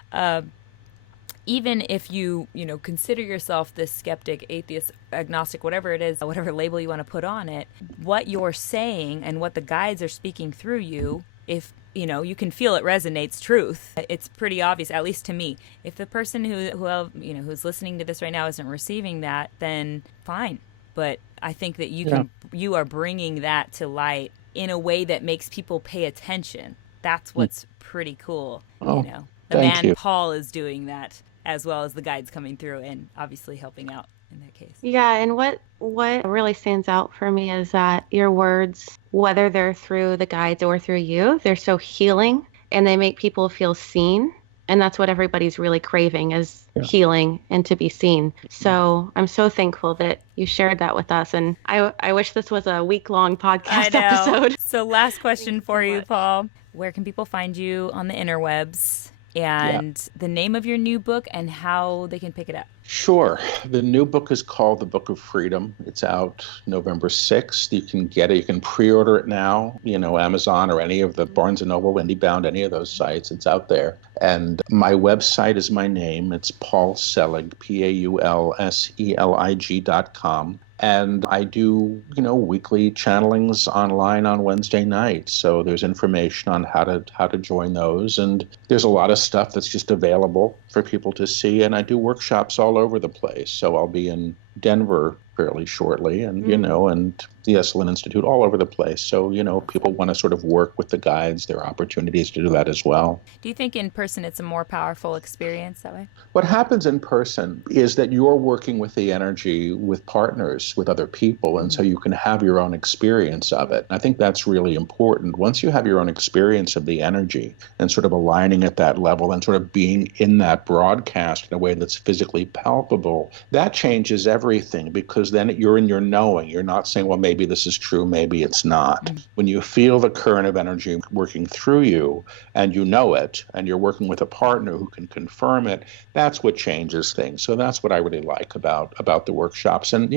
Even if you consider yourself this skeptic, atheist, agnostic, whatever it is, whatever label you want to put on it, what you're saying and what the guides are speaking through you, if you can feel it resonates truth. It's pretty obvious, at least to me. If the person who's listening to this right now isn't receiving that, then fine. But I think that you are bringing that to light in a way that makes people pay attention. That's what's pretty cool. The man Paul is doing that, as well as the guides coming through and obviously helping out in that case. Yeah, and what really stands out for me is that your words, whether they're through the guides or through you, they're so healing and they make people feel seen. And that's what everybody's really craving is healing and to be seen. So I'm so thankful that you shared that with us. And I wish this was a week-long podcast episode. So last question for you, Paul. Where can people find you on the interwebs? And the name of your new book and how they can pick it up? Sure. The new book is called The Book of Freedom. It's out November 6th. You can get it. You can pre-order it now, Amazon or any of the Barnes & Noble, IndieBound, any of those sites. It's out there. And my website is my name. It's Paul Selig, PaulSelig.com. And I do, weekly channelings online on Wednesday nights. So there's information on how to join those. And there's a lot of stuff that's just available for people to see. And I do workshops all over the place. So I'll be in Denver fairly shortly and, and the Esalen Institute all over the place. So, people want to sort of work with the guides. There are opportunities to do that as well. Do you think in person it's a more powerful experience that way? What happens in person is that you're working with the energy with partners, with other people, and so you can have your own experience of it. And I think that's really important. Once you have your own experience of the energy and sort of aligning at that level and sort of being in that broadcast in a way that's physically palpable, that changes everything because then you're in your knowing. You're not saying, well, maybe this is true, maybe it's not. When you feel the current of energy working through you and you know it, and you're working with a partner who can confirm it, that's what changes things. So that's what I really like about the workshops. And,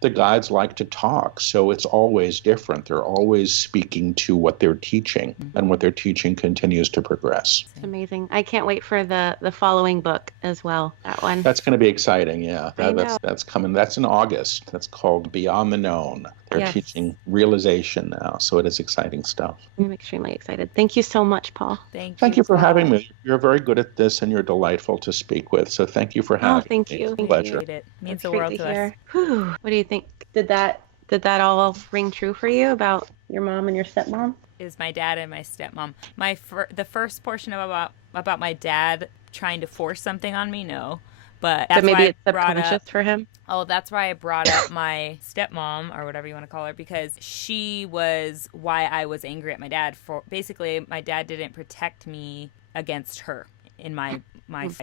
the guides like to talk, so it's always different. They're always speaking to what they're teaching, and what they're teaching continues to progress. It's amazing. I can't wait for the following book as well, that one. That's going to be exciting, yeah. That's coming. That's in August. That's called Beyond the Known. They're teaching realization now, so it is exciting stuff. I'm extremely excited. Thank you so much, Paul. Thank you for having me. You're very good at this, and you're delightful to speak with, so thank you for having me. Thank you. It's a pleasure. It means the world to us. Whew. What do you think? Did that all ring true for you about your mom and your stepmom? Is my dad and my stepmom. The first portion about my dad trying to force something on me, no. But that's maybe why it's subconscious for him? Oh, that's why I brought up my stepmom, or whatever you want to call her, because she was why I was angry at my dad. For basically, my dad didn't protect me against her in my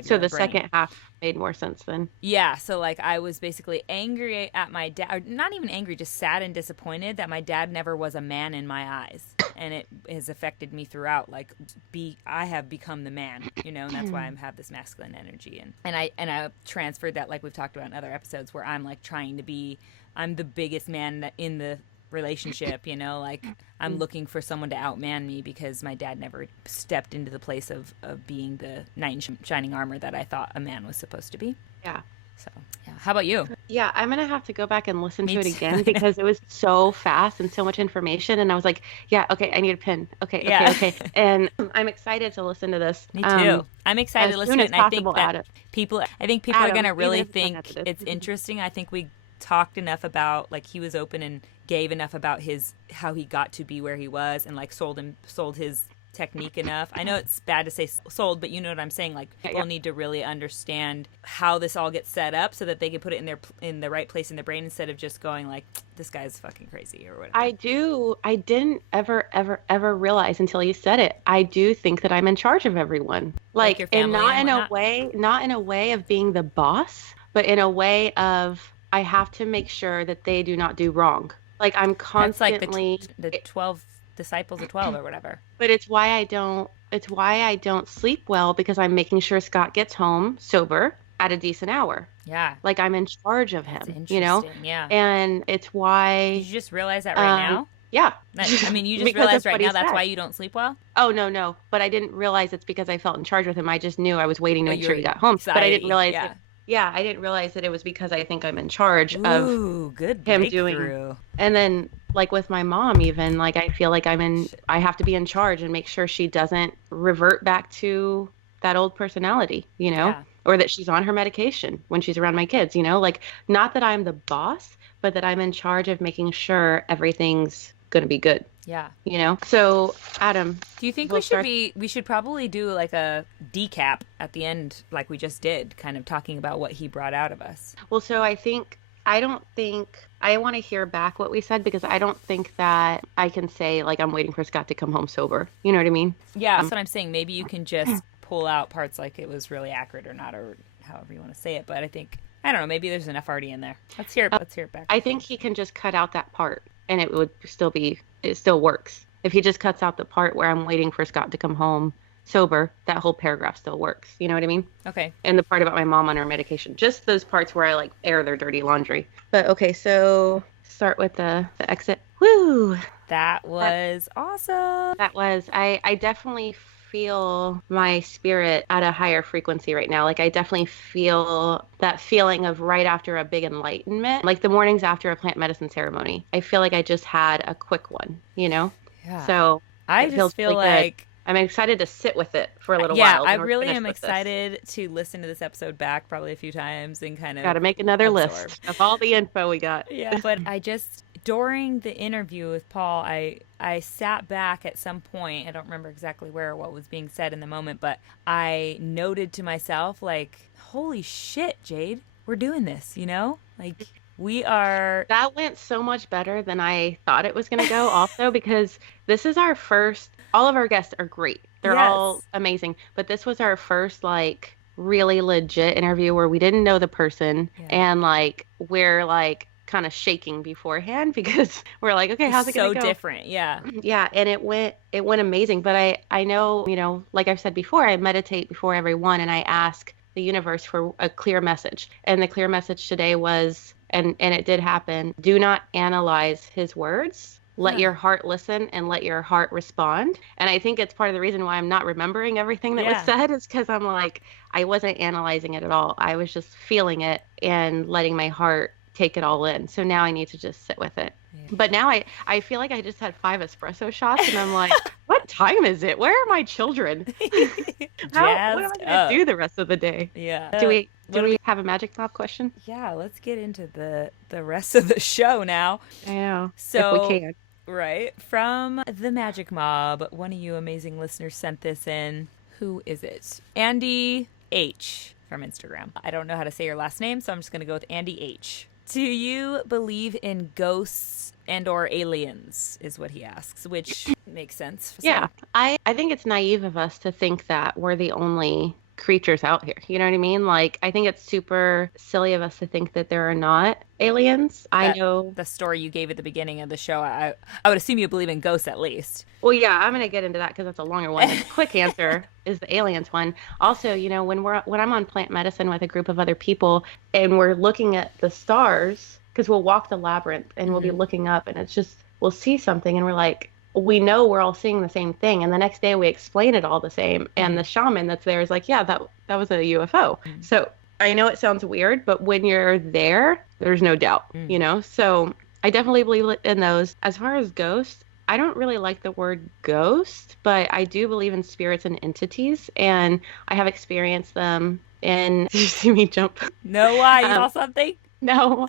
so the brain. Second half made more sense then. Yeah, so I was basically angry at my dad, or not even angry, just sad and disappointed that my dad never was a man in my eyes, and it has affected me throughout. I have become the man, and that's why I have this masculine energy, and I transferred that, like we've talked about in other episodes, where I'm trying to be, I'm the biggest man in the relationship, I'm looking for someone to outman me because my dad never stepped into the place of being the knight in shining armor that I thought a man was supposed to be. Yeah. So, yeah. How about you? Yeah, I'm going to have to go back and listen to it again because it was so fast and so much information. And I was like, yeah, okay, I need a pen. Okay. And I'm excited to listen to this. Me too. I'm excited to listen to it. And I think that people are going to really think it's interesting. I think we talked enough about, he was open and gave enough about how he got to be where he was, and sold his technique enough. I know it's bad to say sold, but you know what I'm saying. People need to really understand how this all gets set up so that they can put it in the right place in their brain instead of just going this guy's fucking crazy or whatever. I didn't ever realize until you said it. I do think that I'm in charge of everyone. Your family, and not in a way of being the boss, but in a way of I have to make sure that they do not do wrong. I'm constantly the 12 disciples of 12 or whatever. But it's why I don't sleep well, because I'm making sure Scott gets home sober at a decent hour. Yeah. I'm in charge of him, Yeah. And it's why. Did you just realize that right now? Yeah. You just realized right now that's why you don't sleep well? Oh, no. But I didn't realize it's because I felt in charge with him. I just knew I was waiting to make sure he got home. Anxiety. But I didn't realize I didn't realize that it was because I think I'm in charge of good him doing. And then with my mom, even I feel like I have to be in charge and make sure she doesn't revert back to that old personality, or that she's on her medication when she's around my kids, not that I'm the boss, but that I'm in charge of making sure everything's going to be good. Yeah. So Adam, do you think we should probably do a decap at the end, like we just did, kind of talking about what he brought out of us? Well, so I want to hear back what we said, because I don't think that I can say I'm waiting for Scott to come home sober. You know what I mean? Yeah. That's what I'm saying. Maybe you can just pull out parts it was really accurate or not, or however you want to say it. But I don't know, maybe there's enough already in there. Let's hear it back. I think he can just cut out that part, and it still works. If he just cuts out the part where I'm waiting for Scott to come home sober, that whole paragraph still works. You know what I mean? Okay. And the part about my mom on her medication, just those parts where I like air their dirty laundry. But okay, so start with the exit. Woo! That was awesome. That was, I definitely feel my spirit at a higher frequency right now. Like I definitely feel that feeling of right after a big enlightenment, like the mornings after a plant medicine ceremony. I feel like I just had a quick one, you know? Yeah. So I it just feels feel really good. like, I'm excited to sit with it for a little yeah, while. I when we're really finished am with this. excited to listen to this episode back probably a few times and kind of Got to make another absorb. list of all the info we got. Yeah, but I just, during the interview with Paul, I sat back at some point. I don't remember exactly where or what was being said in the moment, but I noted to myself, like, holy shit, Jade, we're doing this, you know? Like, we are. That went so much better than I thought it was going to go also, because this is our first, all of our guests are great. They're Yes. all amazing. But this was our first like really legit interview where we didn't know the person. Yeah. And like, we're like kind of shaking beforehand because we're like, okay, how's it going to go? So different. Yeah. Yeah. And it went amazing. But I know, you know, like I've said before, I meditate before every one and I ask the universe for a clear message. And the clear message today was, and it did happen, do not analyze his words. Let your heart listen and let your heart respond. And I think it's part of the reason why I'm not remembering everything that was said is because I'm like, I wasn't analyzing it at all. I was just feeling it and letting my heart take it all in. So now I need to just sit with it. Yeah. But now I feel like I just had 5 espresso shots and I'm like, what time is it? Where are my children? What am I going to do the rest of the day? Yeah. Do we have a magic knob question? Yeah, let's get into the rest of the show now. I know. So, if we can. Right. From the Magic Mob, one of you amazing listeners sent this in. Who is it? Andy H. from Instagram. I don't know how to say your last name, so I'm just going to go with Andy H. Do you believe in ghosts and or aliens is what he asks, which makes sense. Yeah. I think it's naive of us to think that we're the only creatures out here. You know what I mean? Like, I think it's super silly of us to think that there are not aliens. I know the story you gave at the beginning of the show. I would assume you believe in ghosts at least. Well, yeah, I'm going to get into that because that's a longer one. The quick answer is the aliens one. Also, you know, when I'm on plant medicine with a group of other people and we're looking at the stars, because we'll walk the labyrinth and we'll be looking up and it's just, we'll see something and we're like, we know we're all seeing the same thing. And the next day we explain it all the same. And the shaman that's there is like, yeah, that was a UFO. So I know it sounds weird, but when you're there, there's no doubt, you know? So I definitely believe in those. As far as ghosts, I don't really like the word ghost, but I do believe in spirits and entities. And I have experienced them in, did you see me jump? No, why? You saw something? No,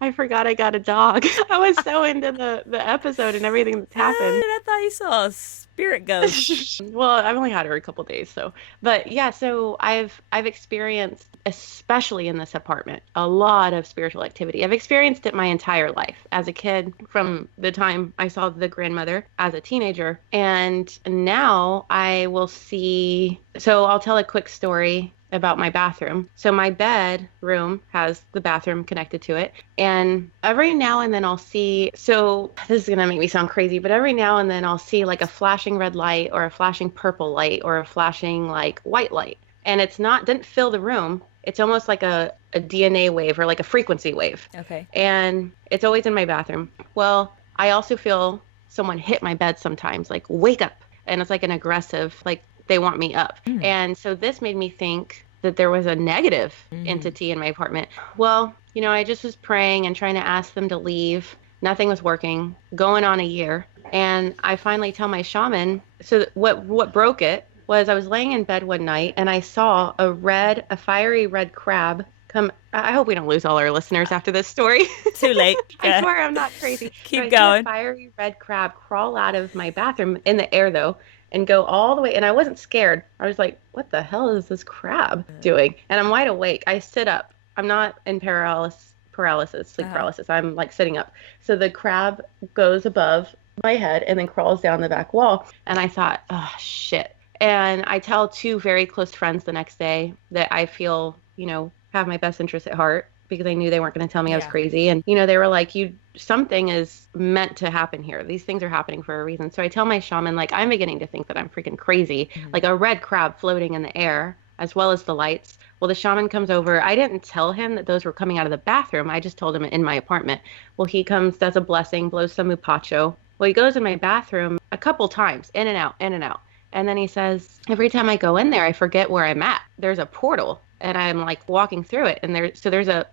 I forgot I got a dog. I was so into the episode and everything that's happened. I thought you saw a spirit ghost. Well, I've only had her a couple days, so. But yeah, so I've experienced, especially in this apartment, a lot of spiritual activity. I've experienced it my entire life as a kid, from the time I saw the grandmother as a teenager. And now I will see, so I'll tell a quick story about my bathroom. So my bedroom has the bathroom connected to it. And every now and then I'll see, so this is going to make me sound crazy, but every now and then I'll see like a flashing red light or a flashing purple light or a flashing like white light. And it's didn't fill the room. It's almost like a DNA wave or like a frequency wave. Okay. And it's always in my bathroom. Well, I also feel someone hit my bed sometimes, like wake up. And it's like an aggressive, like they want me up. And so this made me think that there was a negative entity in my apartment. Well, you know, I just was praying and trying to ask them to leave. Nothing was working, going on a year. And I finally tell my shaman, so what broke it was I was laying in bed one night and I saw a fiery red crab come. I hope we don't lose all our listeners after this story. Too late. I swear I'm not crazy. Keep so going. A fiery red crab crawl out of my bathroom in the air though, and go all the way. And I wasn't scared. I was like, what the hell is this crab doing? And I'm wide awake. I sit up. I'm not in sleep paralysis. I'm like sitting up. So the crab goes above my head and then crawls down the back wall. And I thought, oh, shit. And I tell 2 very close friends the next day that I feel, you know, have my best interest at heart, because I knew they weren't going to tell me I was crazy. And, you know, they were like, you something is meant to happen here. These things are happening for a reason. So I tell my shaman, like, I'm beginning to think that I'm freaking crazy, like a red crab floating in the air, as well as the lights. Well, the shaman comes over. I didn't tell him that those were coming out of the bathroom. I just told him in my apartment. Well, he comes, does a blessing, blows some mupacho. Well, he goes in my bathroom a couple times, in and out, in and out. And then he says, every time I go in there, I forget where I'm at. There's a portal and I'm like walking through it. And there's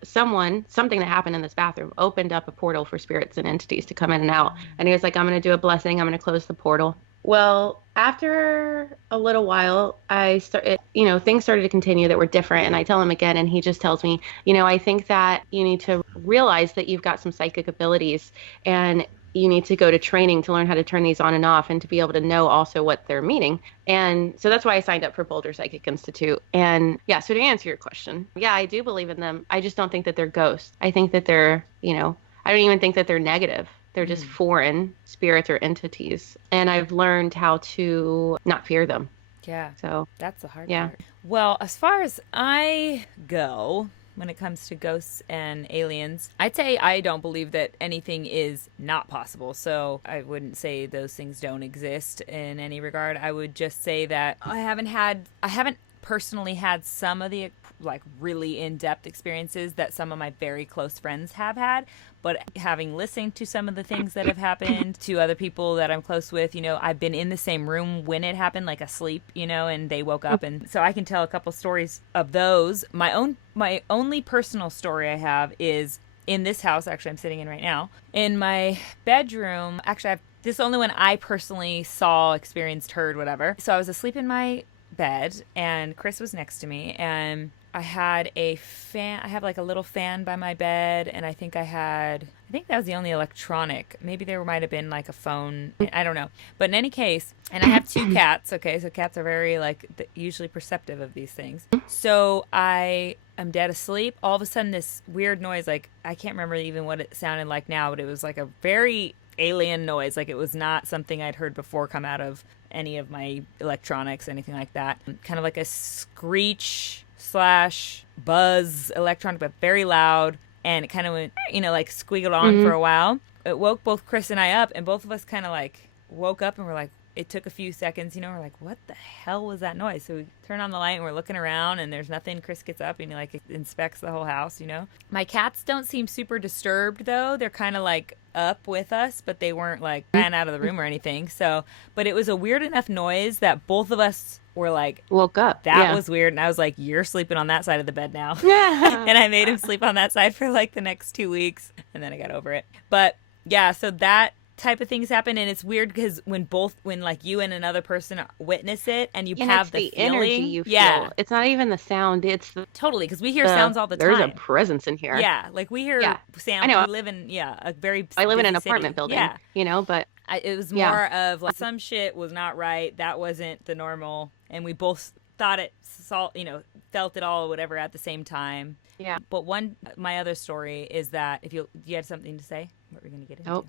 something that happened in this bathroom opened up a portal for spirits and entities to come in and out. And he was like, I'm going to do a blessing. I'm going to close the portal. Well, after a little while, things started to continue that were different. And I tell him again, and he just tells me, I think that you need to realize that you've got some psychic abilities, and you need to go to training to learn how to turn these on and off, and to be able to know also what they're meaning. And so that's why I signed up for Boulder Psychic Institute. And yeah, so to answer your question, yeah, I do believe in them. I just don't think that they're ghosts. I think that they're, I don't even think that they're negative. They're just foreign spirits or entities. And I've learned how to not fear them. Yeah. So that's the hard part. Well, as far as I go, when it comes to ghosts and aliens, I'd say I don't believe that anything is not possible. So I wouldn't say those things don't exist in any regard. I would just say that I haven't personally had some of the like really in-depth experiences that some of my very close friends have had, but having listened to some of the things that have happened to other people that I'm close with, I've been in the same room when it happened, like asleep, and they woke up, and so I can tell a couple stories of those. My only personal story I have is in this house, actually I'm sitting in right now, in my bedroom. Actually, this is the only one I personally saw, experienced, heard, whatever. So I was asleep in my bed and Chris was next to me, and I had a fan. I have like a little fan by my bed, and I think that was the only electronic. Maybe there might have been like a phone. I don't know. But in any case, and I have 2 cats. Okay, so cats are very usually perceptive of these things. So I am dead asleep. All of a sudden, this weird noise, like I can't remember even what it sounded like now, but it was like a very alien noise. Like it was not something I'd heard before come out of any of my electronics, anything like that. Kind of like a screech / buzz electronic, but very loud, and it kind of went, like squealed on for a while. It woke both Chris and I up, and both of us kind of like woke up and we're like, it took a few seconds, we're like, what the hell was that noise? So we turn on the light and we're looking around and there's nothing. Chris gets up and he like inspects the whole house, My cats don't seem super disturbed though. They're kind of like up with us, but they weren't like ran out of the room or anything. So, but it was a weird enough noise that both of us were like, woke up. That was weird. And I was like, you're sleeping on that side of the bed now. And I made him sleep on that side for like the next 2 weeks. And then I got over it. But yeah, so that type of things happen, and it's weird because when like you and another person witness it and you have the feeling, energy you feel. It's not even the sound, it's totally, because we hear sounds all the time. There's a presence in here. Like we hear sound. I know. We live in I live in an apartment building, but it was more of like some shit was not right. That wasn't the normal, and we both thought it saw, felt it all or whatever at the same time. Yeah. But my other story is that you had something to say? What were we going to get into? Nope.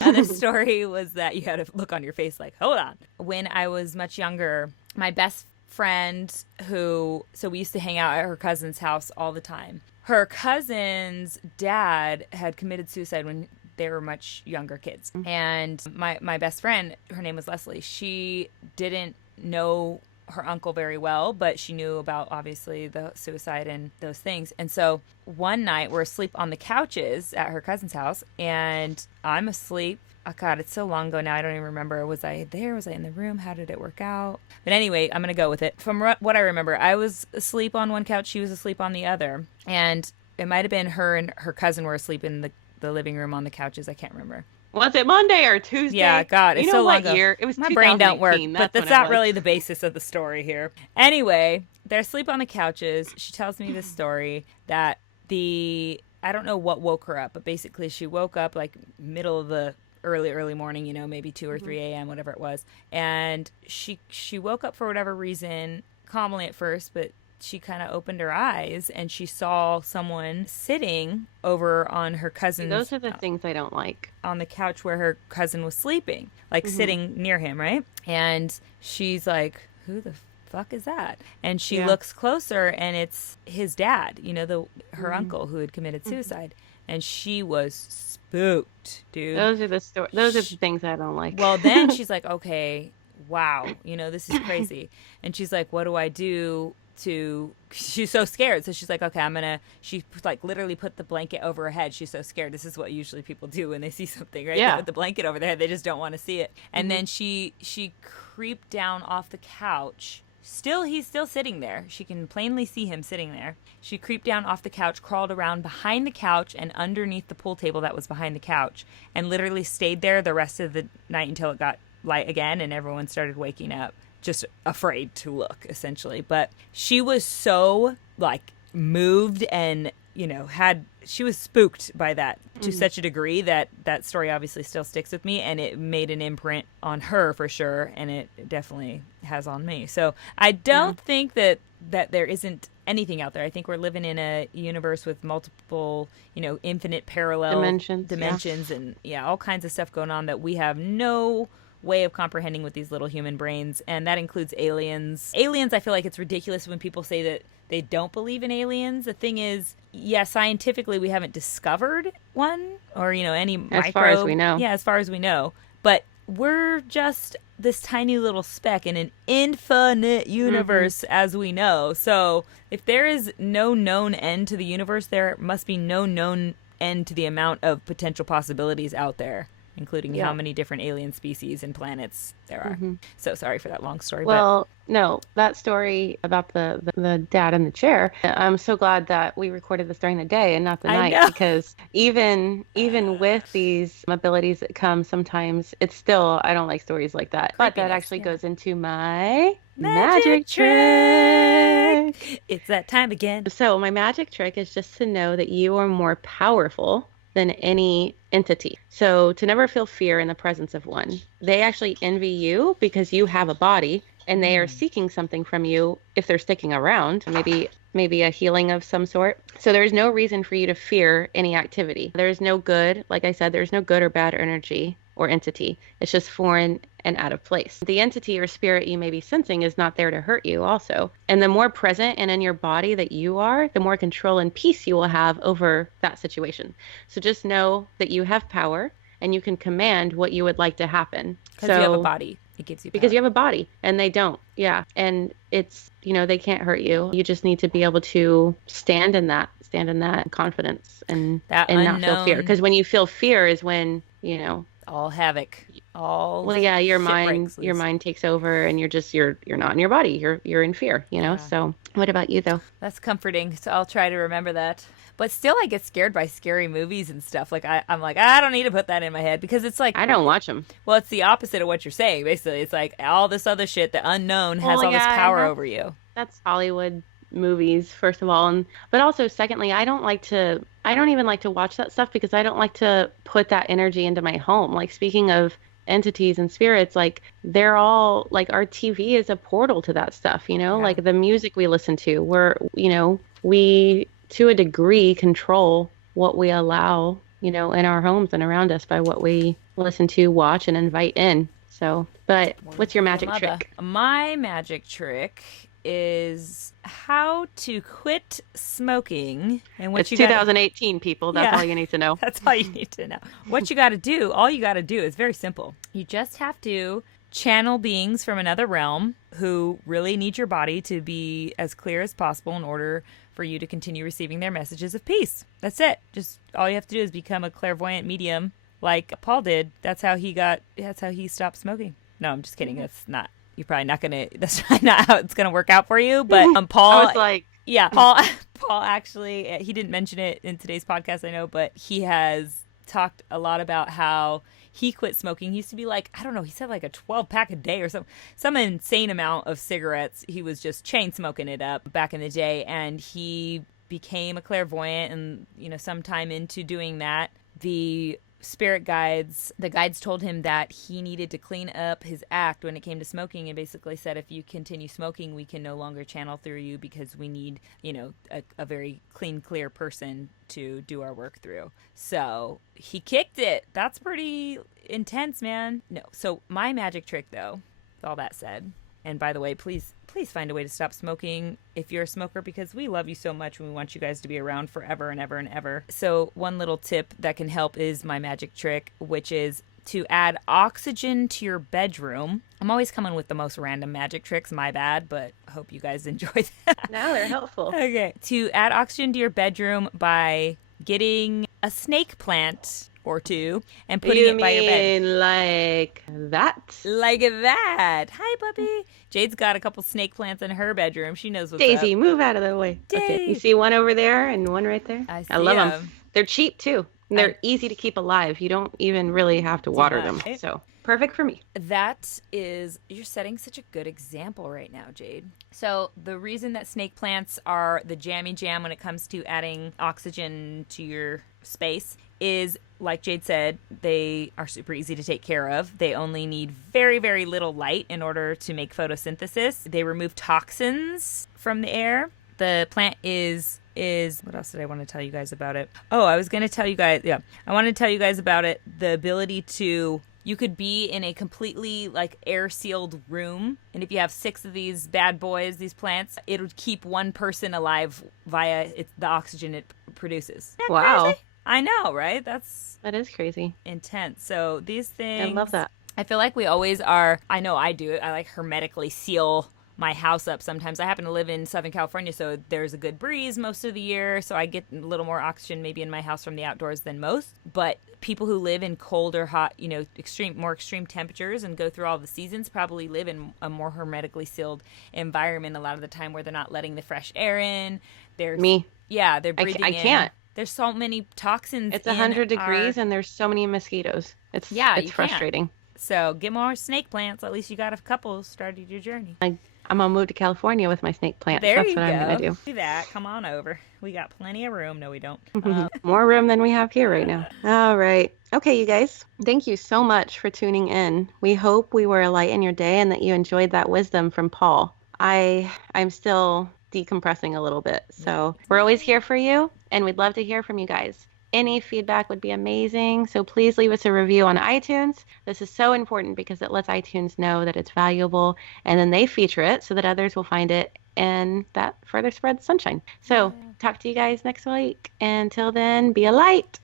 Oh, the story was that you had a look on your face like, hold on. When I was much younger, my best friend so we used to hang out at her cousin's house all the time. Her cousin's dad had committed suicide when they were much younger kids. And my best friend, her name was Leslie, she didn't know her uncle very well, but she knew about obviously the suicide and those things. And so one night we're asleep on the couches at her cousin's house, and I'm asleep. Oh God, it's so long ago now. I don't even remember. Was I there? Was I in the room? How did it work out? But anyway, I'm going to go with it. From what I remember, I was asleep on one couch. She was asleep on the other. And it might have been her and her cousin were asleep in the living room on the couches. I can't remember. Was it Monday or Tuesday? Yeah, God, it's so long ago. Year? It was my brain don't work, but that's not was. Really the basis of the story here. Anyway, they're asleep on the couches. She tells me this story that I don't know what woke her up, but basically she woke up like middle of the early morning, maybe 2 or 3 a.m., whatever it was. And she woke up for whatever reason, calmly at first, but she kind of opened her eyes and she saw someone sitting over on her cousin's. Those are the things I don't like. On the couch where her cousin was sleeping, like sitting near him, right? And she's like, who the fuck is that? And she looks closer and it's his dad, her uncle who had committed suicide. and she was spooked, dude. Those are those are the things I don't like. Well, then she's like, okay, wow, this is crazy. And she's like, what do I do she's so scared. So she's like, okay, she like literally put the blanket over her head. She's so scared. This is what usually people do when they see something, right? Yeah. They put the blanket over their head. They just don't want to see it. And then she creeped down off the couch. He's still sitting there. She can plainly see him sitting there. She creeped down off the couch, crawled around behind the couch and underneath the pool table that was behind the couch, and literally stayed there the rest of the night until it got light again and everyone started waking up, just afraid to look, essentially. But she was so like moved and she was spooked by that to such a degree that story obviously still sticks with me, and it made an imprint on her for sure, and it definitely has on me. So I don't think that there isn't anything out there. I think we're living in a universe with multiple, infinite parallel dimensions and all kinds of stuff going on that we have no way of comprehending with these little human brains, and that includes aliens. I feel like it's ridiculous when people say that they don't believe in aliens. The thing is, scientifically we haven't discovered one or any microbe. As far as we know. Yeah, as far as we know. But we're just this tiny little speck in an infinite universe, as we know. So if there is no known end to the universe, there must be no known end to the amount of potential possibilities out there, including how many different alien species and planets there are. So sorry for that long story. Well, no, that story about the dad in the chair, I'm so glad that we recorded this during the day and not the night, because even with these abilities that come, sometimes it's still, I don't like stories like that. But that actually goes into my magic trick. It's that time again. So my magic trick is just to know that you are more powerful than any entity. So to never feel fear in the presence of one. They actually envy you because you have a body, and they are seeking something from you if they're sticking around, maybe a healing of some sort. So there's no reason for you to fear any activity. There's no good, like I said, there's no good or bad energy or entity. It's just foreign and out of place. The entity or spirit you may be sensing is not there to hurt you also. And the more present and in your body that you are, the more control and peace you will have over that situation. So just know that you have power and you can command what you would like to happen. Because you have a body. It gives you power. Because you have a body and they don't. Yeah. And it's, they can't hurt you. You just need to be able to stand in that confidence and not feel fear. Because when you feel fear is when, all havoc. Your mind takes over and you're not in your body. You're in fear, So what about you though? That's comforting. So I'll try to remember that. But still, I get scared by scary movies and stuff. Like I'm like, I don't need to put that in my head, because it's like, I don't watch them. Well, it's the opposite of what you're saying. Basically, it's like all this other shit, the unknown has all this power over you. That's Hollywood movies, first of all, but also secondly, I don't even like to watch that stuff because I don't like to put that energy into my home. Like, speaking of entities and spirits, like, they're all like, our TV is a portal to that stuff, like the music we listen to, we to a degree control what we allow, in our homes and around us by what we listen to, watch, and invite in. So, but what's your magic trick? My magic trick is how to quit smoking. And it's 2018, people. That's all you need to know. That's all you need to know. What you got to do, all you got to do is very simple. You just have to channel beings from another realm who really need your body to be as clear as possible in order for you to continue receiving their messages of peace. That's it. Just all you have to do is become a clairvoyant medium like Paul did. That's how he stopped smoking. No, I'm just kidding. That's probably not how it's gonna work out for you. But Paul, I was like, Paul actually, he didn't mention it in today's podcast, I know, but he has talked a lot about how he quit smoking. He used to be like, I don't know, he said like a 12-pack a day or some insane amount of cigarettes. He was just chain smoking it up back in the day, and he became a clairvoyant, and sometime into doing that, the guides told him that he needed to clean up his act when it came to smoking, and basically said, if you continue smoking, we can no longer channel through you because we need, a very clean, clear person to do our work through. So he kicked it. That's pretty intense, man. No. So my magic trick, though, with all that said, And by the way, please find a way to stop smoking if you're a smoker, because we love you so much and we want you guys to be around forever and ever and ever. So one little tip that can help is my magic trick, which is to add oxygen to your bedroom. I'm always coming with the most random magic tricks, my bad, but hope you guys enjoy that. No, they're helpful. Okay. To add oxygen to your bedroom by getting a snake plant or two and putting it by your bed. Like that? Like that. Hi, puppy. Jade's got a couple snake plants in her bedroom. She knows what's Daisy, up. move out of the way. Okay, you see one over there and one right there? I love see them. They're cheap too. And they're easy to keep alive. You don't even really have to water them. So perfect for me. That is, you're setting such a good example right now, Jade. So the reason that snake plants are the jammy jam when it comes to adding oxygen to your space is, like Jade said, they are super easy to take care of. They only need very, very little light in order to make photosynthesis. They remove toxins from the air. The plant is what else did I want to tell you guys about it? Oh, I was going to tell you guys, I want to tell you guys about it, the ability to, you could be in a completely like air sealed room, and if you have 6 of these bad boys, these plants, it would keep one person alive via the oxygen it produces. Wow. Crazy? I know, right? That is crazy. Intense. So these things, I love that. I feel like we always are, I know I do it, I like hermetically seal my house up sometimes. I happen to live in Southern California, so there's a good breeze most of the year, so I get a little more oxygen maybe in my house from the outdoors than most. But people who live in cold or hot, more extreme temperatures and go through all the seasons probably live in a more hermetically sealed environment a lot of the time, where they're not letting the fresh air in. Me. Yeah, they're breathing I in. can't. There's so many toxins. It's 100 degrees and there's so many mosquitoes. It's frustrating. So get more snake plants. At least you got a couple started your journey. I'm going to move to California with my snake plants. That's what I'm going to do. Do that. Come on over. We got plenty of room. No, we don't. More room than we have here right now. All right. Okay, you guys. Thank you so much for tuning in. We hope we were a light in your day and that you enjoyed that wisdom from Paul. I'm still decompressing a little bit. So we're always here for you, and we'd love to hear from you guys. Any feedback would be amazing. So please leave us a review on iTunes. This is so important because it lets iTunes know that it's valuable, and then they feature it so that others will find it, and that further spreads sunshine. So talk to you guys next week. Until then, be a light.